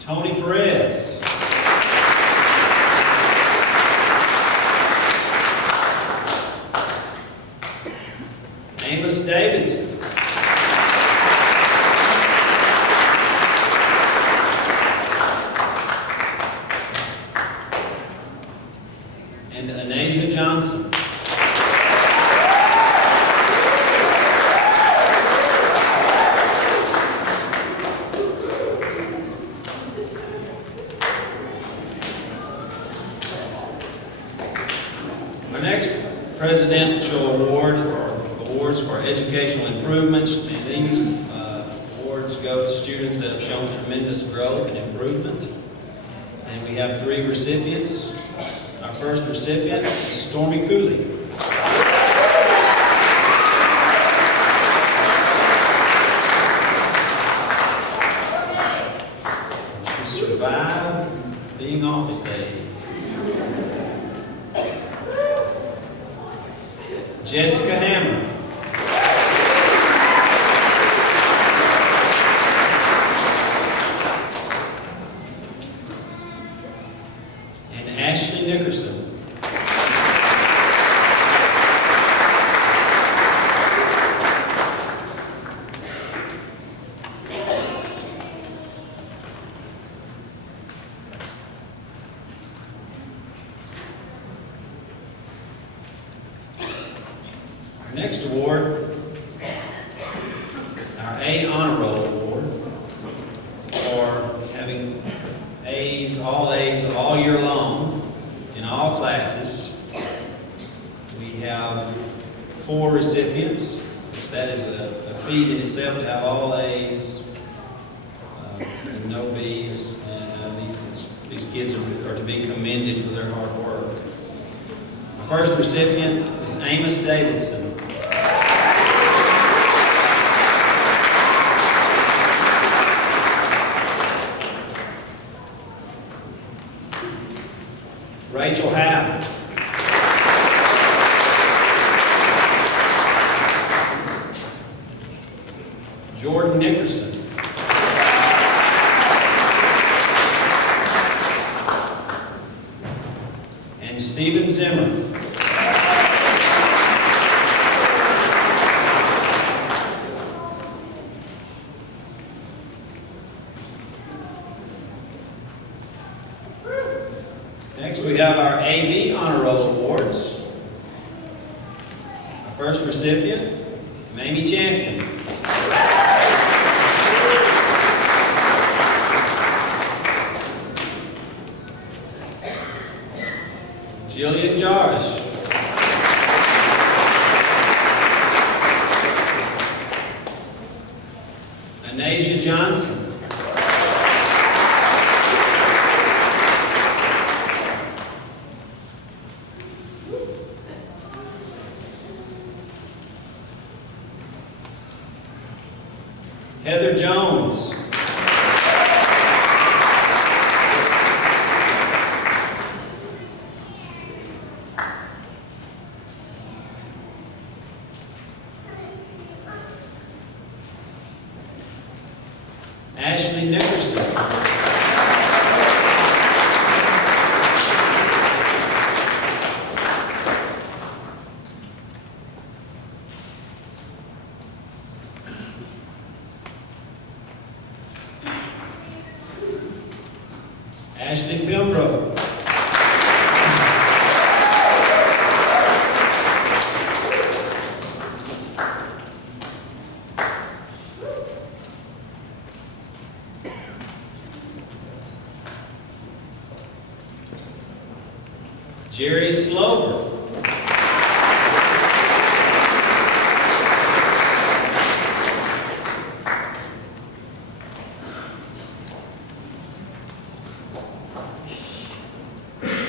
Tony Perez. Amos Davidson. And Anasia Johnson. Our next presidential award are awards for educational improvements, and these awards go to students that have shown tremendous growth and improvement. And we have 3 recipients. Our first recipient is Stormy Cooley. She survived being office aide. Jessica Hammer. And Ashley Nickerson. next award, our A Honor Roll Award for having A's all year long in all classes. We have 4 recipients, which that is a feat in itself to have all A's and no B's. And these kids are to be commended for their hard work. Our first recipient is Amos Davidson. Rachel Howe. Jordan Nickerson. And Stephen Zimmer. Next, we have our AB Honor Roll Awards. Our first recipient, Mamie Champion. Jillian Jarish. Anasia Johnson. Heather Jones. Ashley Nickerson. Ashley Pembroke. Jerry Slover.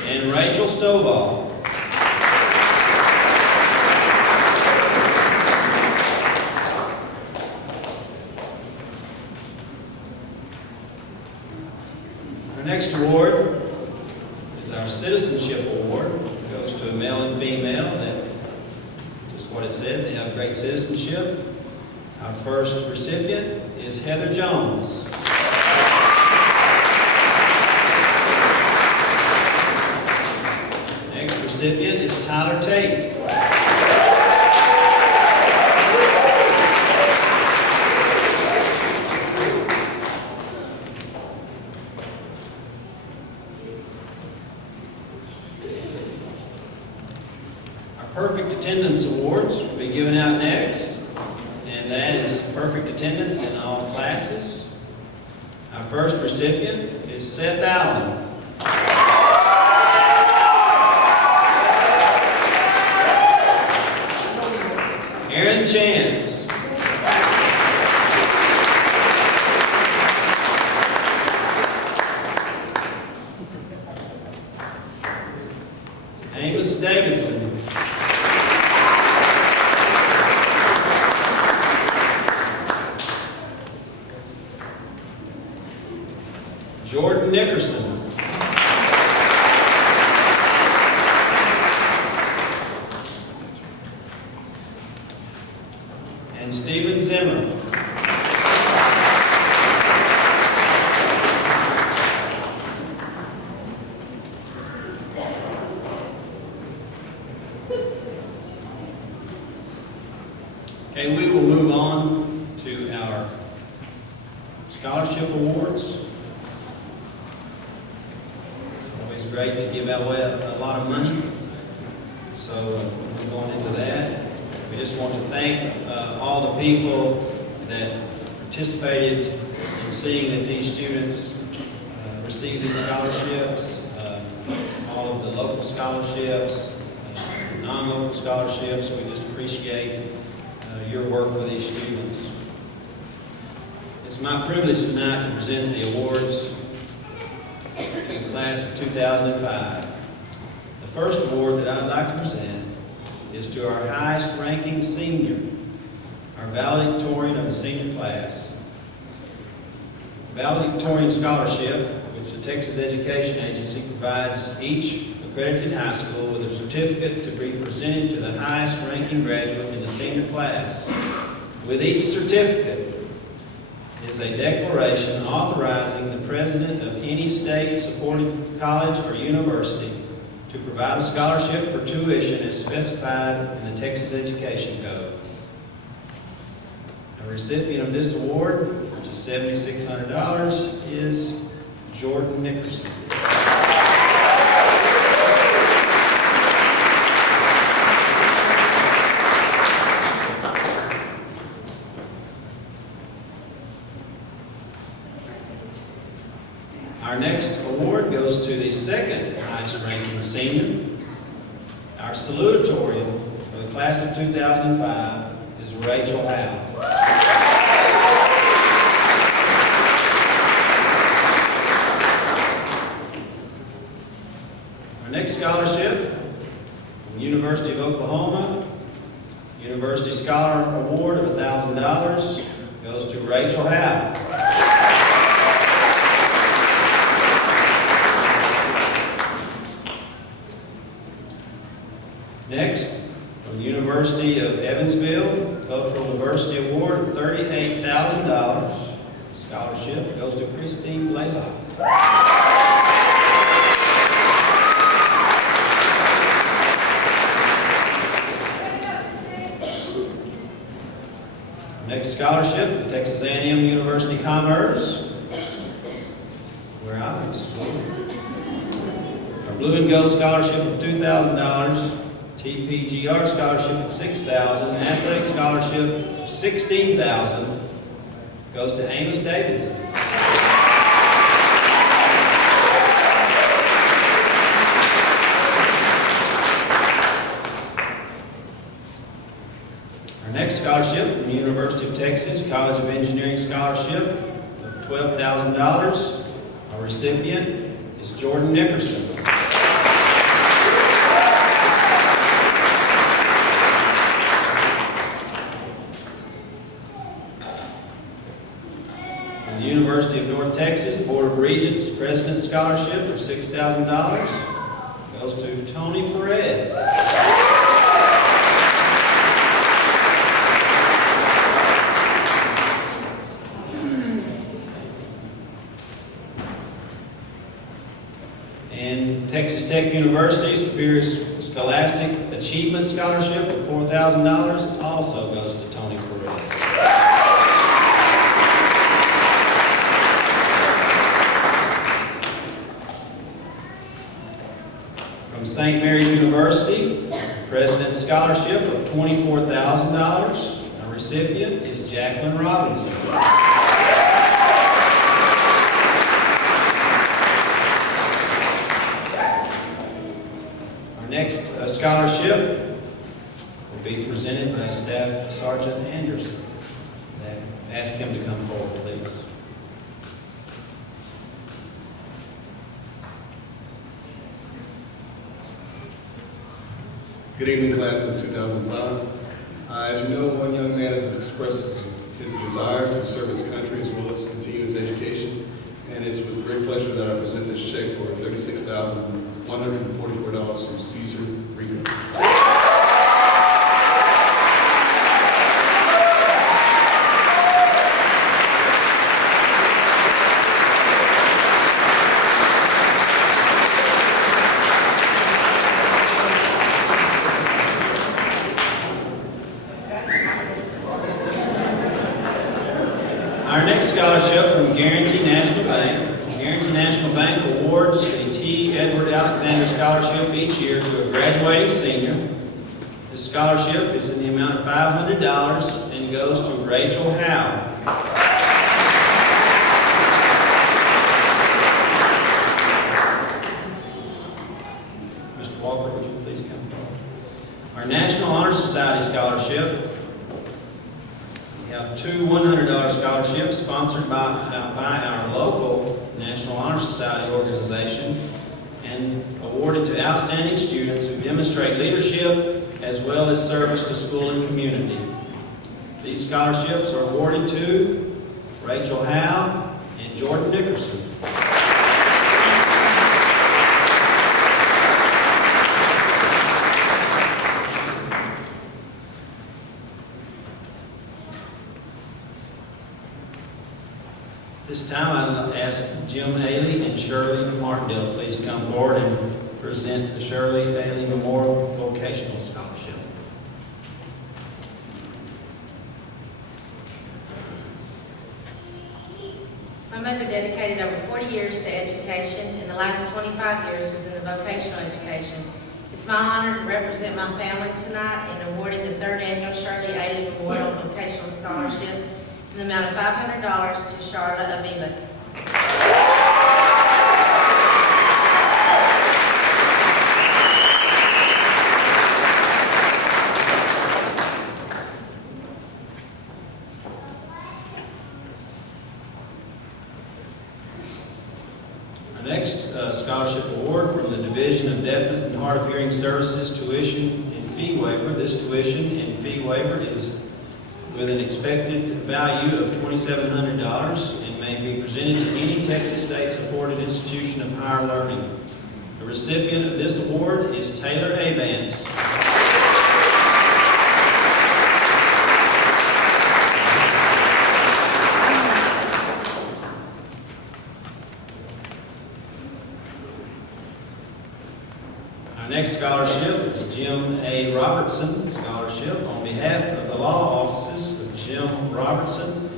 And Rachel Stovall. Our next award is our Citizenship Award. It goes to a male and female that, just what it said, they have great citizenship. Our first recipient is Heather Jones. Next recipient is Tyler Tate. Perfect Attendance Awards will be given out next, and that is perfect attendance in all classes. Our first recipient is Seth Allen. Aaron Chance. Amos Davidson. Jordan Nickerson. And Stephen Zimmer. Okay, we will move on to our scholarship awards. It's great to give away a lot of money, so we're going into that. We just want to thank all the people that participated in seeing that these students receive these scholarships, all of the local scholarships, non-local scholarships. We just appreciate your work for these students. It's my privilege tonight to present the awards to the class of 2005. The first award that I'd like to present is to our highest ranking senior, our valedictorian of the senior class. Valedictorian scholarship, which the Texas Education Agency provides each accredited high school with a certificate to be presented to the highest ranking graduate in the senior class. With each certificate is a declaration authorizing the president of any state-supported college or university to provide a scholarship for tuition as specified in the Texas Education Code. The recipient of this award, which is $7,600, is Jordan Nickerson. Our next award goes to the second highest ranking senior. Our salutatorian for the class of 2005 is Rachel Howe. Our next scholarship from the University of Oklahoma, University Scholar Award of $1,000, goes to Rachel Howe. Next, from the University of Evansville, Cultural Diversity Award of $38,000. Scholarship goes to Christine Blaylock. Next scholarship, Texas A&M University Commerce, where I went to school. Our Blue and Gold Scholarship of $2,000. TPGR Scholarship of $6,000, Athletic Scholarship of $16,000 goes to Amos Davidson. Our next scholarship from the University of Texas, College of Engineering Scholarship of $12,000. Our recipient is Jordan Nickerson. The University of North Texas Board of Regents President's Scholarship of $6,000 goes to Tony Perez. And Texas Tech University Superior Scholastic Achievement Scholarship of $4,000 also goes to Tony Perez. From St. Mary's University, President's Scholarship of $24,000. Our recipient is Jacqueline Robinson. Our next scholarship will be presented by Staff Sergeant Anderson. Ask him to come forward, please. Good evening, class of 2005. As you know, one young man has expressed his desire to serve his country as well as continue his education, and it's with great pleasure that I present this check for $36,144 from Caesar Rico. Our next scholarship from Guarantee National Bank. Guarantee National Bank awards the T. Edward Alexander Scholarship each year to a graduating senior. This scholarship is in the amount of $500 and goes to Rachel Howe. Mr. Walker, would you please come forward? Our National Honor Society Scholarship. We have two $100 scholarships sponsored by our local National Honor Society organization and awarded to outstanding students who demonstrate leadership as well as service to school and community. These scholarships are awarded to Rachel Howe and Jordan Nickerson. This time I'll ask Jim Ailey and Shirley Martindale to please come forward and present the Shirley Ailey Memorial Vocational Scholarship. My mother dedicated over 40 years to education, and the last 25 years was in the vocational education. It's my honor to represent my family tonight in awarding the 3rd Annual Shirley Ailey Memorial Vocational Scholarship in the amount of $500 to Charlotte Aviles. Our next scholarship award from the Division of Deafness and Hard of Hearing Services Tuition and Fee Waiver. This tuition and fee waiver is with an expected value of $2,700 and may be presented to any Texas state-supported institution of higher learning. The recipient of this award is Taylor Avance. Our next scholarship is Jim A. Robertson Scholarship. On behalf of the law offices of Jim Robertson,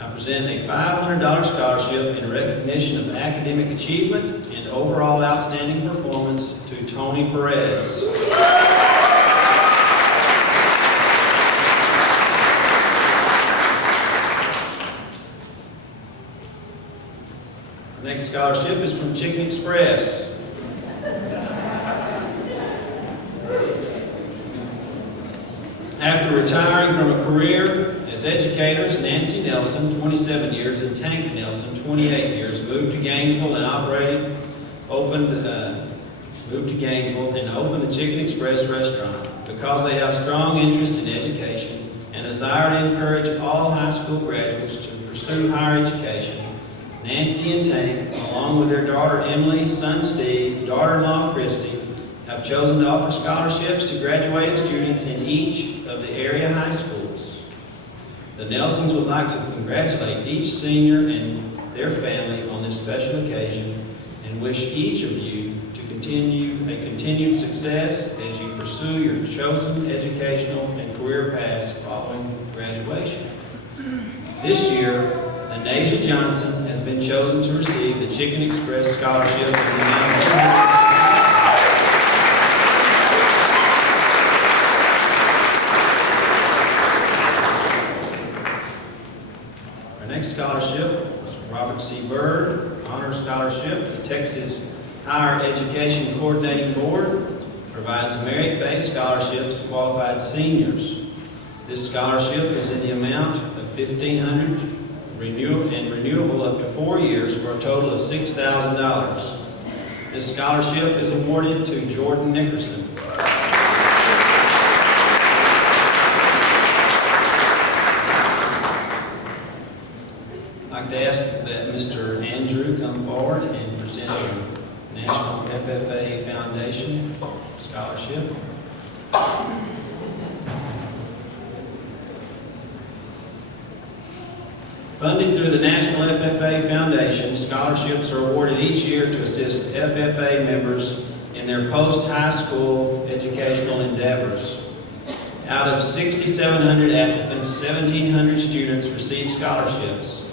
I present a $500 scholarship in recognition of academic achievement and overall outstanding performance to Tony Perez. Our next scholarship is from Chicken Express. After retiring from a career as educators, Nancy Nelson, 27 years, and Tank Nelson, 28 years, moved to Gainesville and opened the Chicken Express restaurant. Because they have strong interest in education and desire to encourage all high school graduates to pursue higher education, Nancy and Tank, along with their daughter Emily, son Steve, daughter-in-law Christy, have chosen to offer scholarships to graduating students in each of the area high schools. The Nelsons would like to congratulate each senior and their family on this special occasion and wish each of you to continue continued success as you pursue your chosen educational and career paths following graduation. This year, Anasia Johnson has been chosen to receive the Chicken Express Scholarship in the amount of next scholarship is Robert C. Byrd, Honor Scholarship. The Texas Higher Education Coordinating Board provides merit-based scholarships to qualified seniors. This scholarship is in the amount of $1,500 and renewable up to 4 years for a total of $6,000. This scholarship is awarded to Jordan Nickerson. I'd like to ask that Mr. Andrew come forward and present the National FFA Foundation Scholarship. Funded through the National FFA Foundation, scholarships are awarded each year to assist FFA members in their post-high school educational endeavors. Out of 6,700 applicants, 1,700 students received scholarships.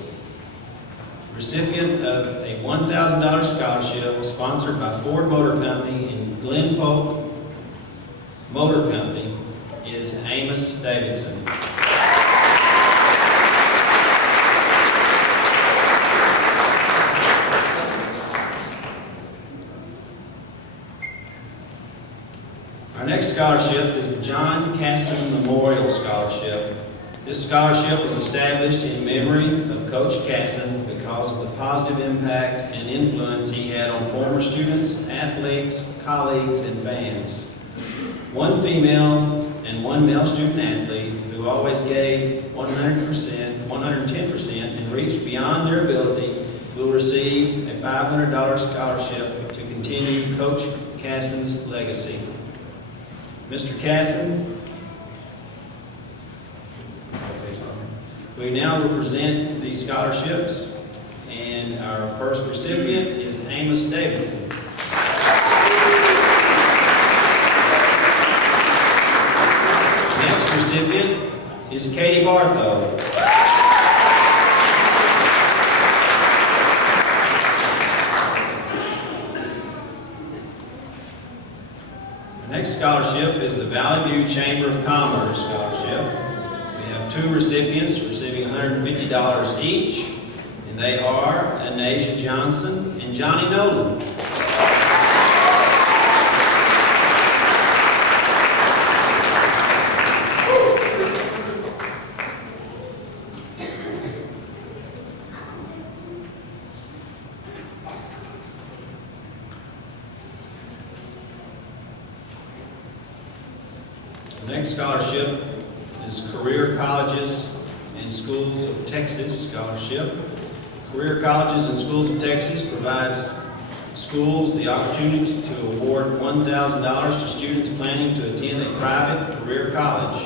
Recipient of a $1,000 scholarship sponsored by Ford Motor Company and Glen Polk Motor Company is Amos Davidson. Our next scholarship is the John Casson Memorial Scholarship. This scholarship was established in memory of Coach Casson because of the positive impact and influence he had on former students, athletes, colleagues, and fans. One female and one male student athlete who always gave 110%, and reached beyond their ability will receive a $500 scholarship to continue Coach Casson's legacy. Mr. Casson, we now will present these scholarships, and our first recipient is Amos Davidson. Next recipient is Katie Barthold. Our next scholarship is the Valley View Chamber of Commerce Scholarship. We have two recipients receiving $150 each, and they are Anasia Johnson and Johnny Nolan. The next scholarship is Career Colleges and Schools of Texas Scholarship. Career Colleges and Schools of Texas provides schools the opportunity to award $1,000 to students planning to attend a private career college.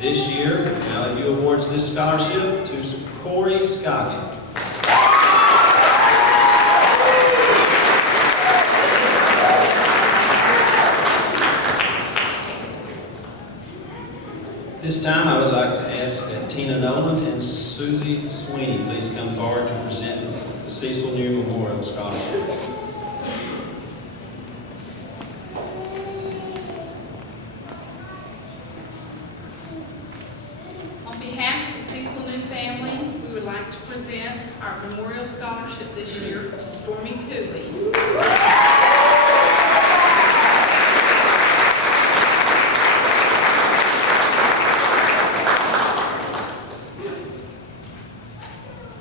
This year, Valley View awards this scholarship to Corey Scoggin. This time, I would like to ask that Tina Nolan and Susie Sweeney please come forward to present the Cecil New Memorial Scholarship. On behalf of the Cecil New family, we would like to present our Memorial Scholarship this year to Stormy Cooley.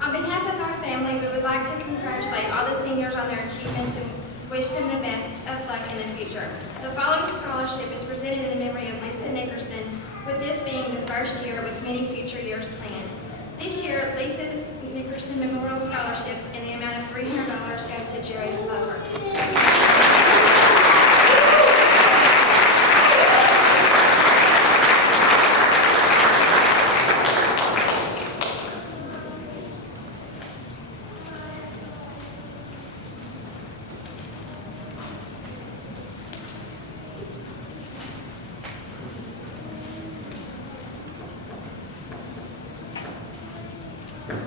On behalf of our family, we would like to congratulate all the seniors on their achievements and wish them the best of luck in the future. The following scholarship is presented in the memory of Lisa Nickerson, with this being the first year with many future years planned. This year, Lisa Nickerson Memorial Scholarship in the amount of $300 goes to Jerry Slover.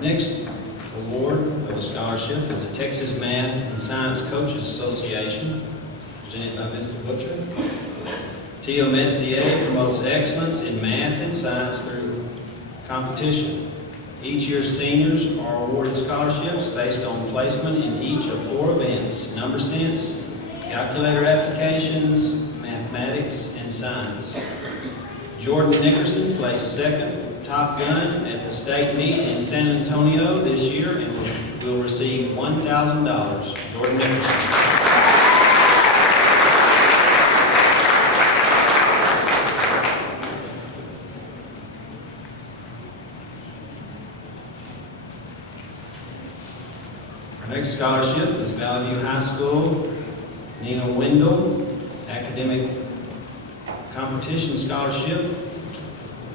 Next award of a scholarship is the Texas Math and Science Coaches Association, presented by Ms. Butcher. TMSCA promotes excellence in math and science through competition. Each year, seniors are awarded scholarships based on placement in each of 4 events: number sense, calculator applications, mathematics, and science. Jordan Nickerson placed second Top Gun at the state meet in San Antonio this year and will receive $1,000. Jordan Nickerson. Our next scholarship is Valley View High School Nina Wendell Academic Competition Scholarship.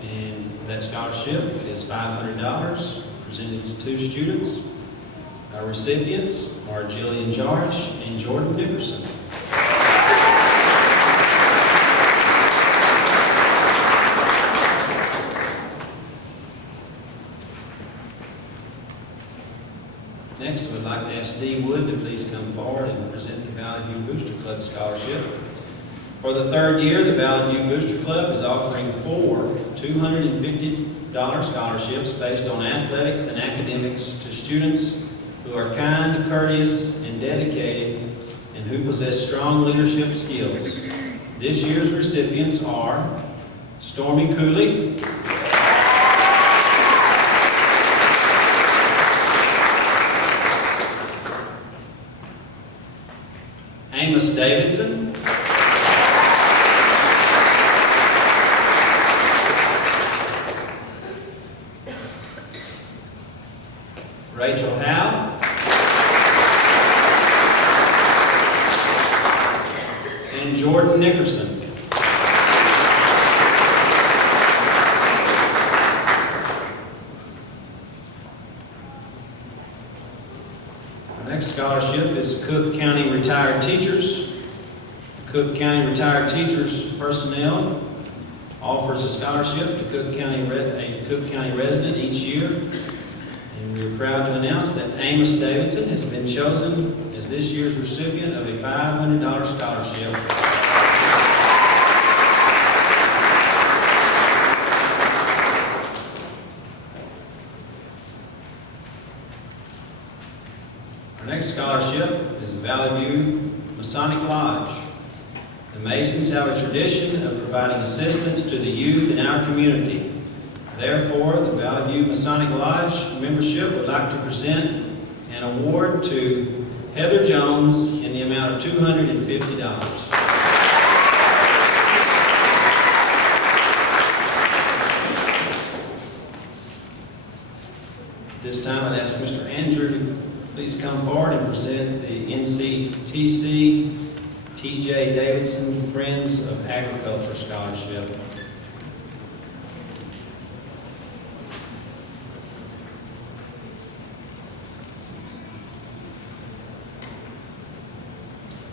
And that scholarship is $500, presented to 2 students. Our recipients are Jillian Jarch and Jordan Nickerson. Next, we'd like to ask Dee Wood to please come forward and present the Valley View Booster Club Scholarship. For the third year, the Valley View Booster Club is offering 4 $250 scholarships based on athletics and academics to students who are kind, courteous, and dedicated, and who possess strong leadership skills. This year's recipients are Stormy Cooley, Amos Davidson, Rachel Howe, and Jordan Nickerson. Our next scholarship is Cook County Retired Teachers. Cook County Retired Teachers personnel offers a scholarship to a Cook County resident each year. And we're proud to announce that Amos Davidson has been chosen as this year's recipient of a $500 scholarship. Our next scholarship is the Valley View Masonic Lodge. The Masons have a tradition of providing assistance to the youth in our community. Therefore, the Valley View Masonic Lodge membership would like to present an award to Heather Jones in the amount of $250. This time I'd ask Mr. Andrew to please come forward and present the NCTC T.J. Davidson Friends of Agriculture Scholarship.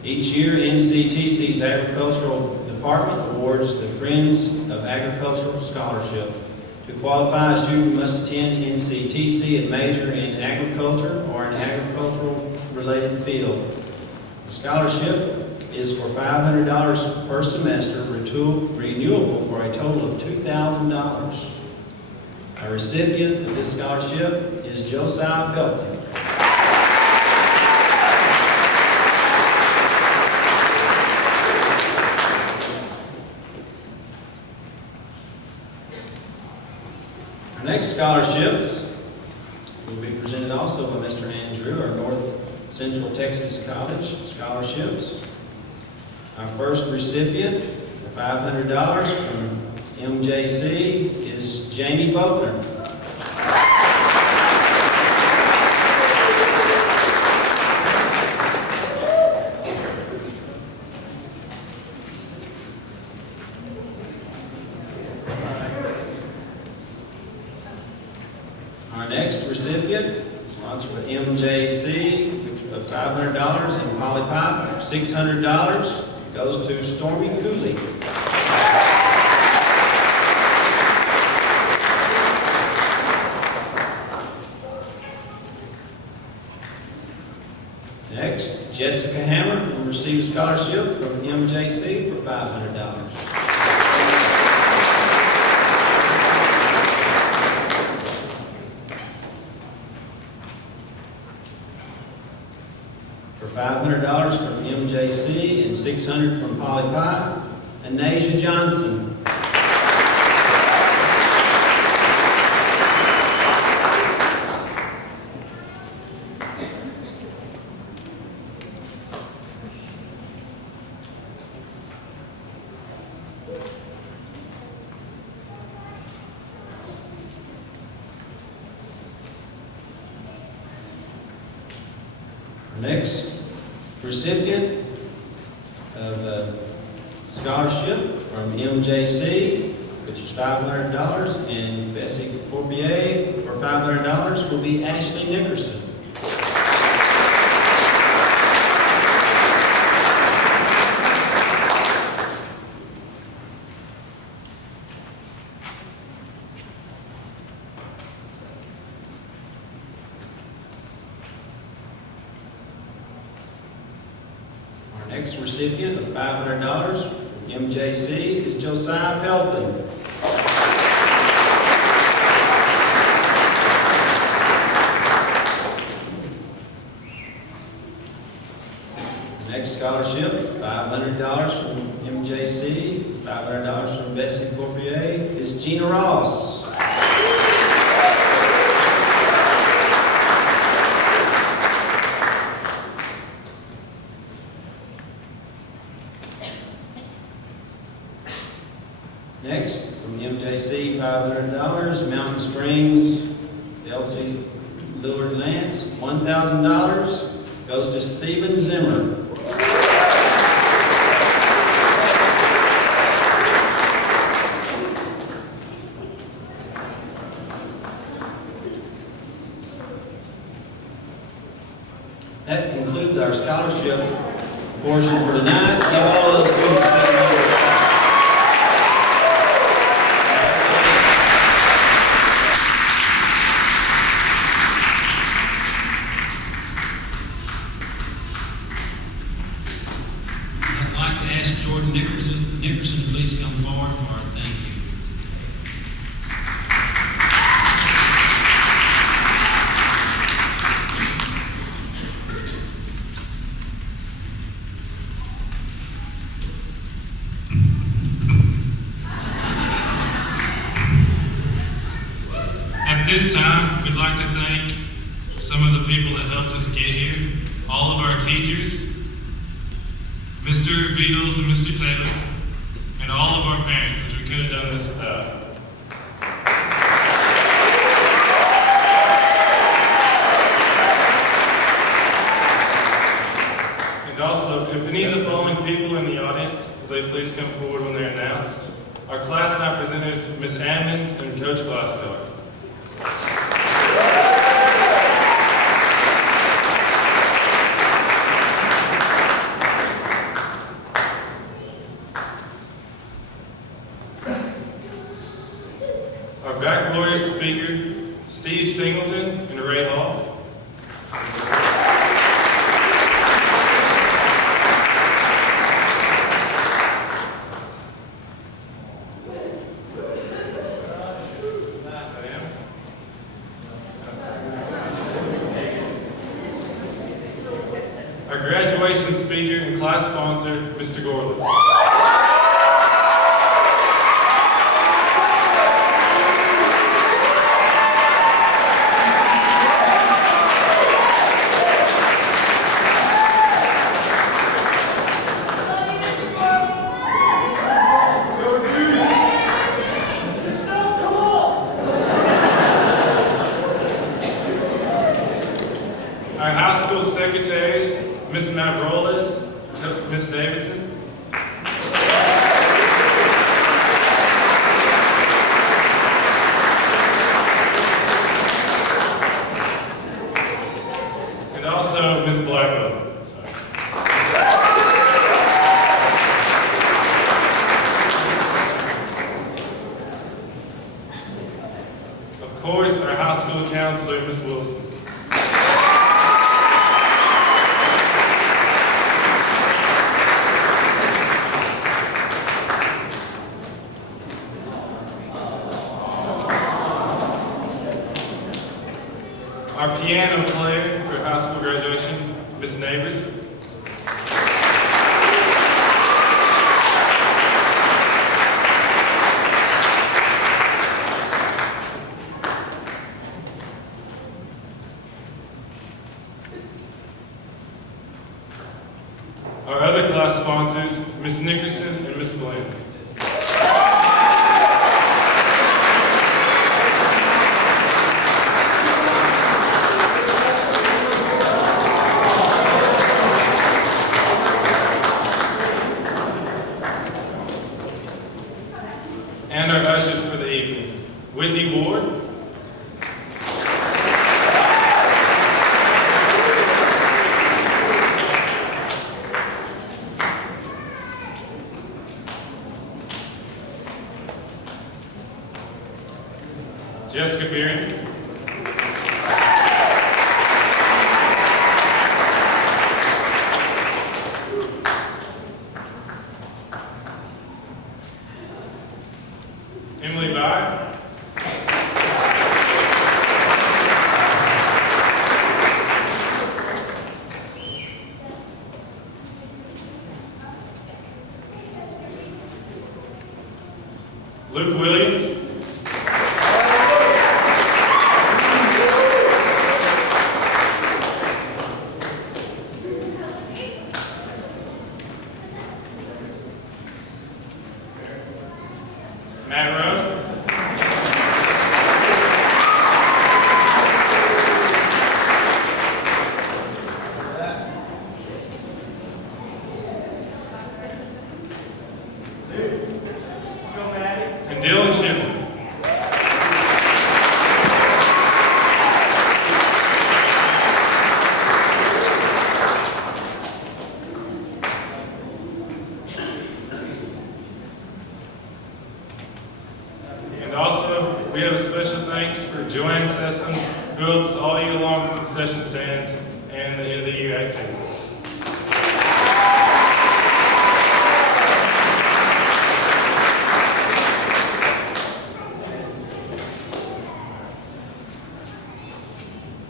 Each year, NCTC's Agricultural Department awards the Friends of Agricultural Scholarship. To qualify, a student must attend NCTC and major in agriculture or an agricultural-related field. The scholarship is for $500 per semester, renewable for a total of $2,000. A recipient of this scholarship is Josiah Belton. Our next scholarships will be presented also by Mr. Andrew, our North Central Texas College scholarships. Our first recipient for $500 from MJC is Jamie Boatner. Our next recipient, sponsored by MJC, of $500 in poly pipe, $600 goes to Stormy Cooley. Next, Jessica Hammer will receive a scholarship from MJC for $500. For $500 from MJC and $600 from Poly Pipe, Anasia Johnson. Next recipient of a scholarship from MJC, which is $500, and Bessie Corbier for $500 will be Ashley Nickerson. Next recipient of $500 from MJC is Josiah Pelton. Next scholarship, $500 from MJC, $500 from Bessie Corpier, is Gina Ross. Next, from MJC, $500, Mountain Springs, Elsie Lillard Lance, $1,000 goes to Stephen Zimmer. That concludes our scholarship portion for tonight. Give all of those students a big round of applause. I'd like to ask Jordan Nickerson to please come forward for our thank you. At this time, we'd like to thank some of the people that helped us get here, all of our teachers, Mr. Beatles and Mr. Taylor, and all of our parents, which we couldn't have done this without. And also, if any of the following people in the audience, will they please come forward when they're announced? Our class now presenters, Ms. Ammons and Coach Glassmiller. Our baccalaureate speaker, Steve Singleton and Ray Hall. Our graduation speaker and class sponsor, Mr. Gorley. Our high school secretaries, Ms. Mavroles, Ms. Davidson. And also Ms. Blackwell. Of course, our high school counselor, Ms. Wilson. Our piano player for high school graduation, Miss Neighbors. Our other class sponsors, Miss Nickerson and Miss Blaine. And our ushers for the evening, Whitney Ward, Jessica Beering, Emily Byer. Luke Williams. Matt Rowe. And Dylan Shipley. And also, we have a special thanks for Joanne Sessions, who helps all year long with concession stands and the end of the year activities.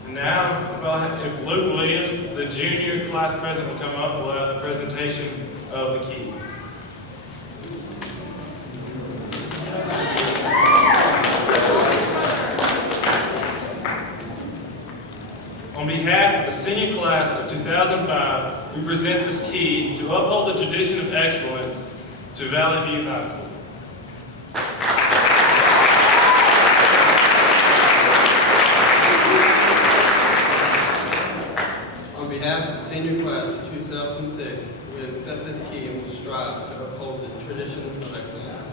And now, if Luke Williams, the junior class president, will come up, we'll have the presentation of the key. On behalf of the senior class of 2005, we present this key to uphold the tradition of excellence to Valley View High School. On behalf of the senior class of 2006, we accept this key and will strive to uphold the tradition of excellence.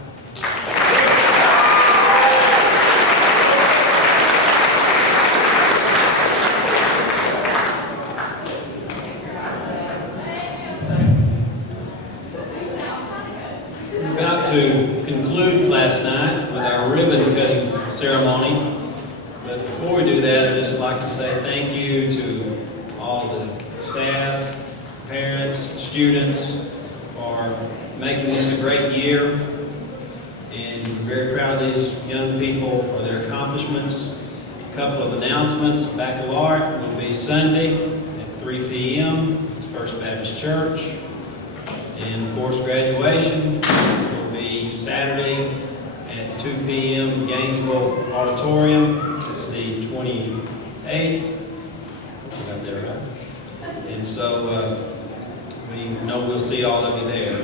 We're about to conclude class night with our ribbon cutting ceremony. But before we do that, I'd just like to say thank you to all of the staff, parents, students for making this a great year. And we're very proud of these young people for their accomplishments. A couple of announcements. Baccalaureate will be Sunday at 3 p.m. It's First Baptist Church. And of course, graduation will be Saturday at 2 p.m. Gainesville Auditorium. It's the 28th. I got that right. And so we know we'll see all of you there.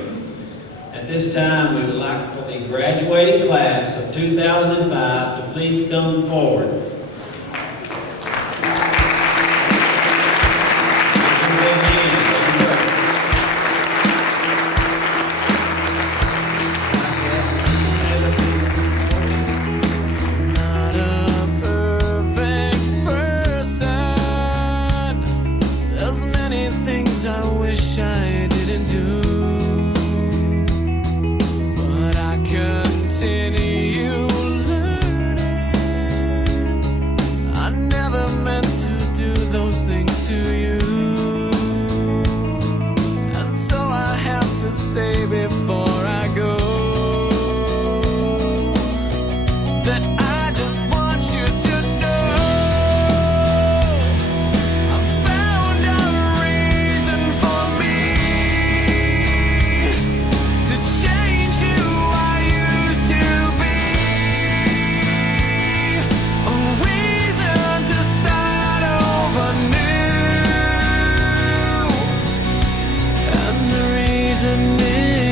At this time, we would like for the graduating class of 2005 to please come forward.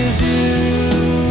Is you.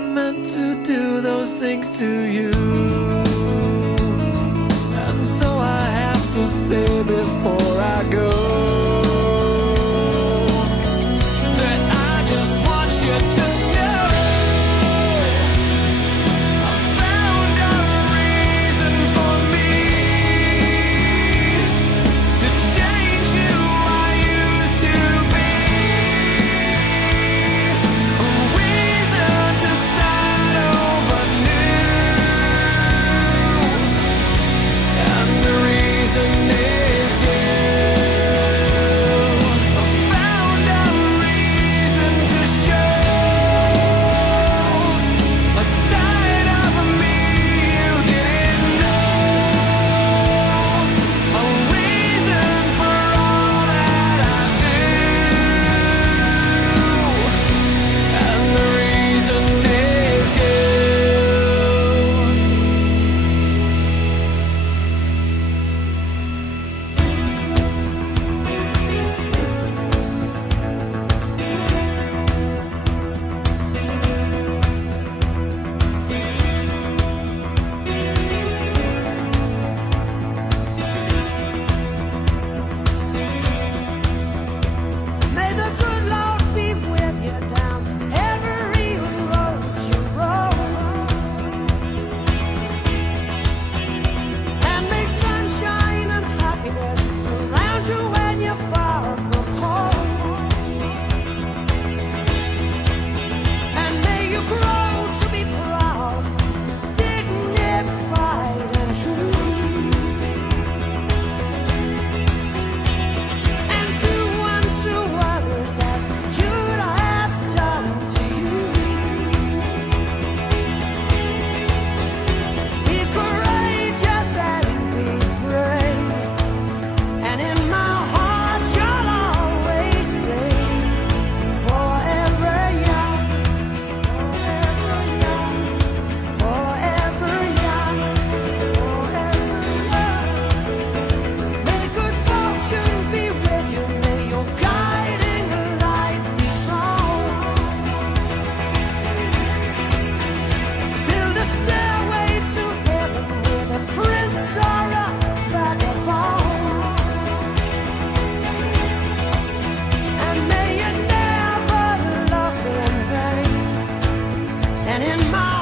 meant to do those things to you. And so I have to say before I go that I just want you to know I found a reason for me to change who I used to be. A reason to start over new. And the reason is you. I found a reason to show a side of me you didn't know. A reason for all that I do. And the reason is you. May the good Lord be with you down every road you roll. And may sunshine and happiness surround you when you're far from home. And may you grow to be proud, dignified and true. And do unto others as you'd have done to you. Be courageous and be brave, and in my heart you'll always stay. Forever young, forever young, forever young. May good fortune be with you, may your guiding light be strong. Build a stairway to heaven with a prince or a vagabond. And may you never love in vain. And in my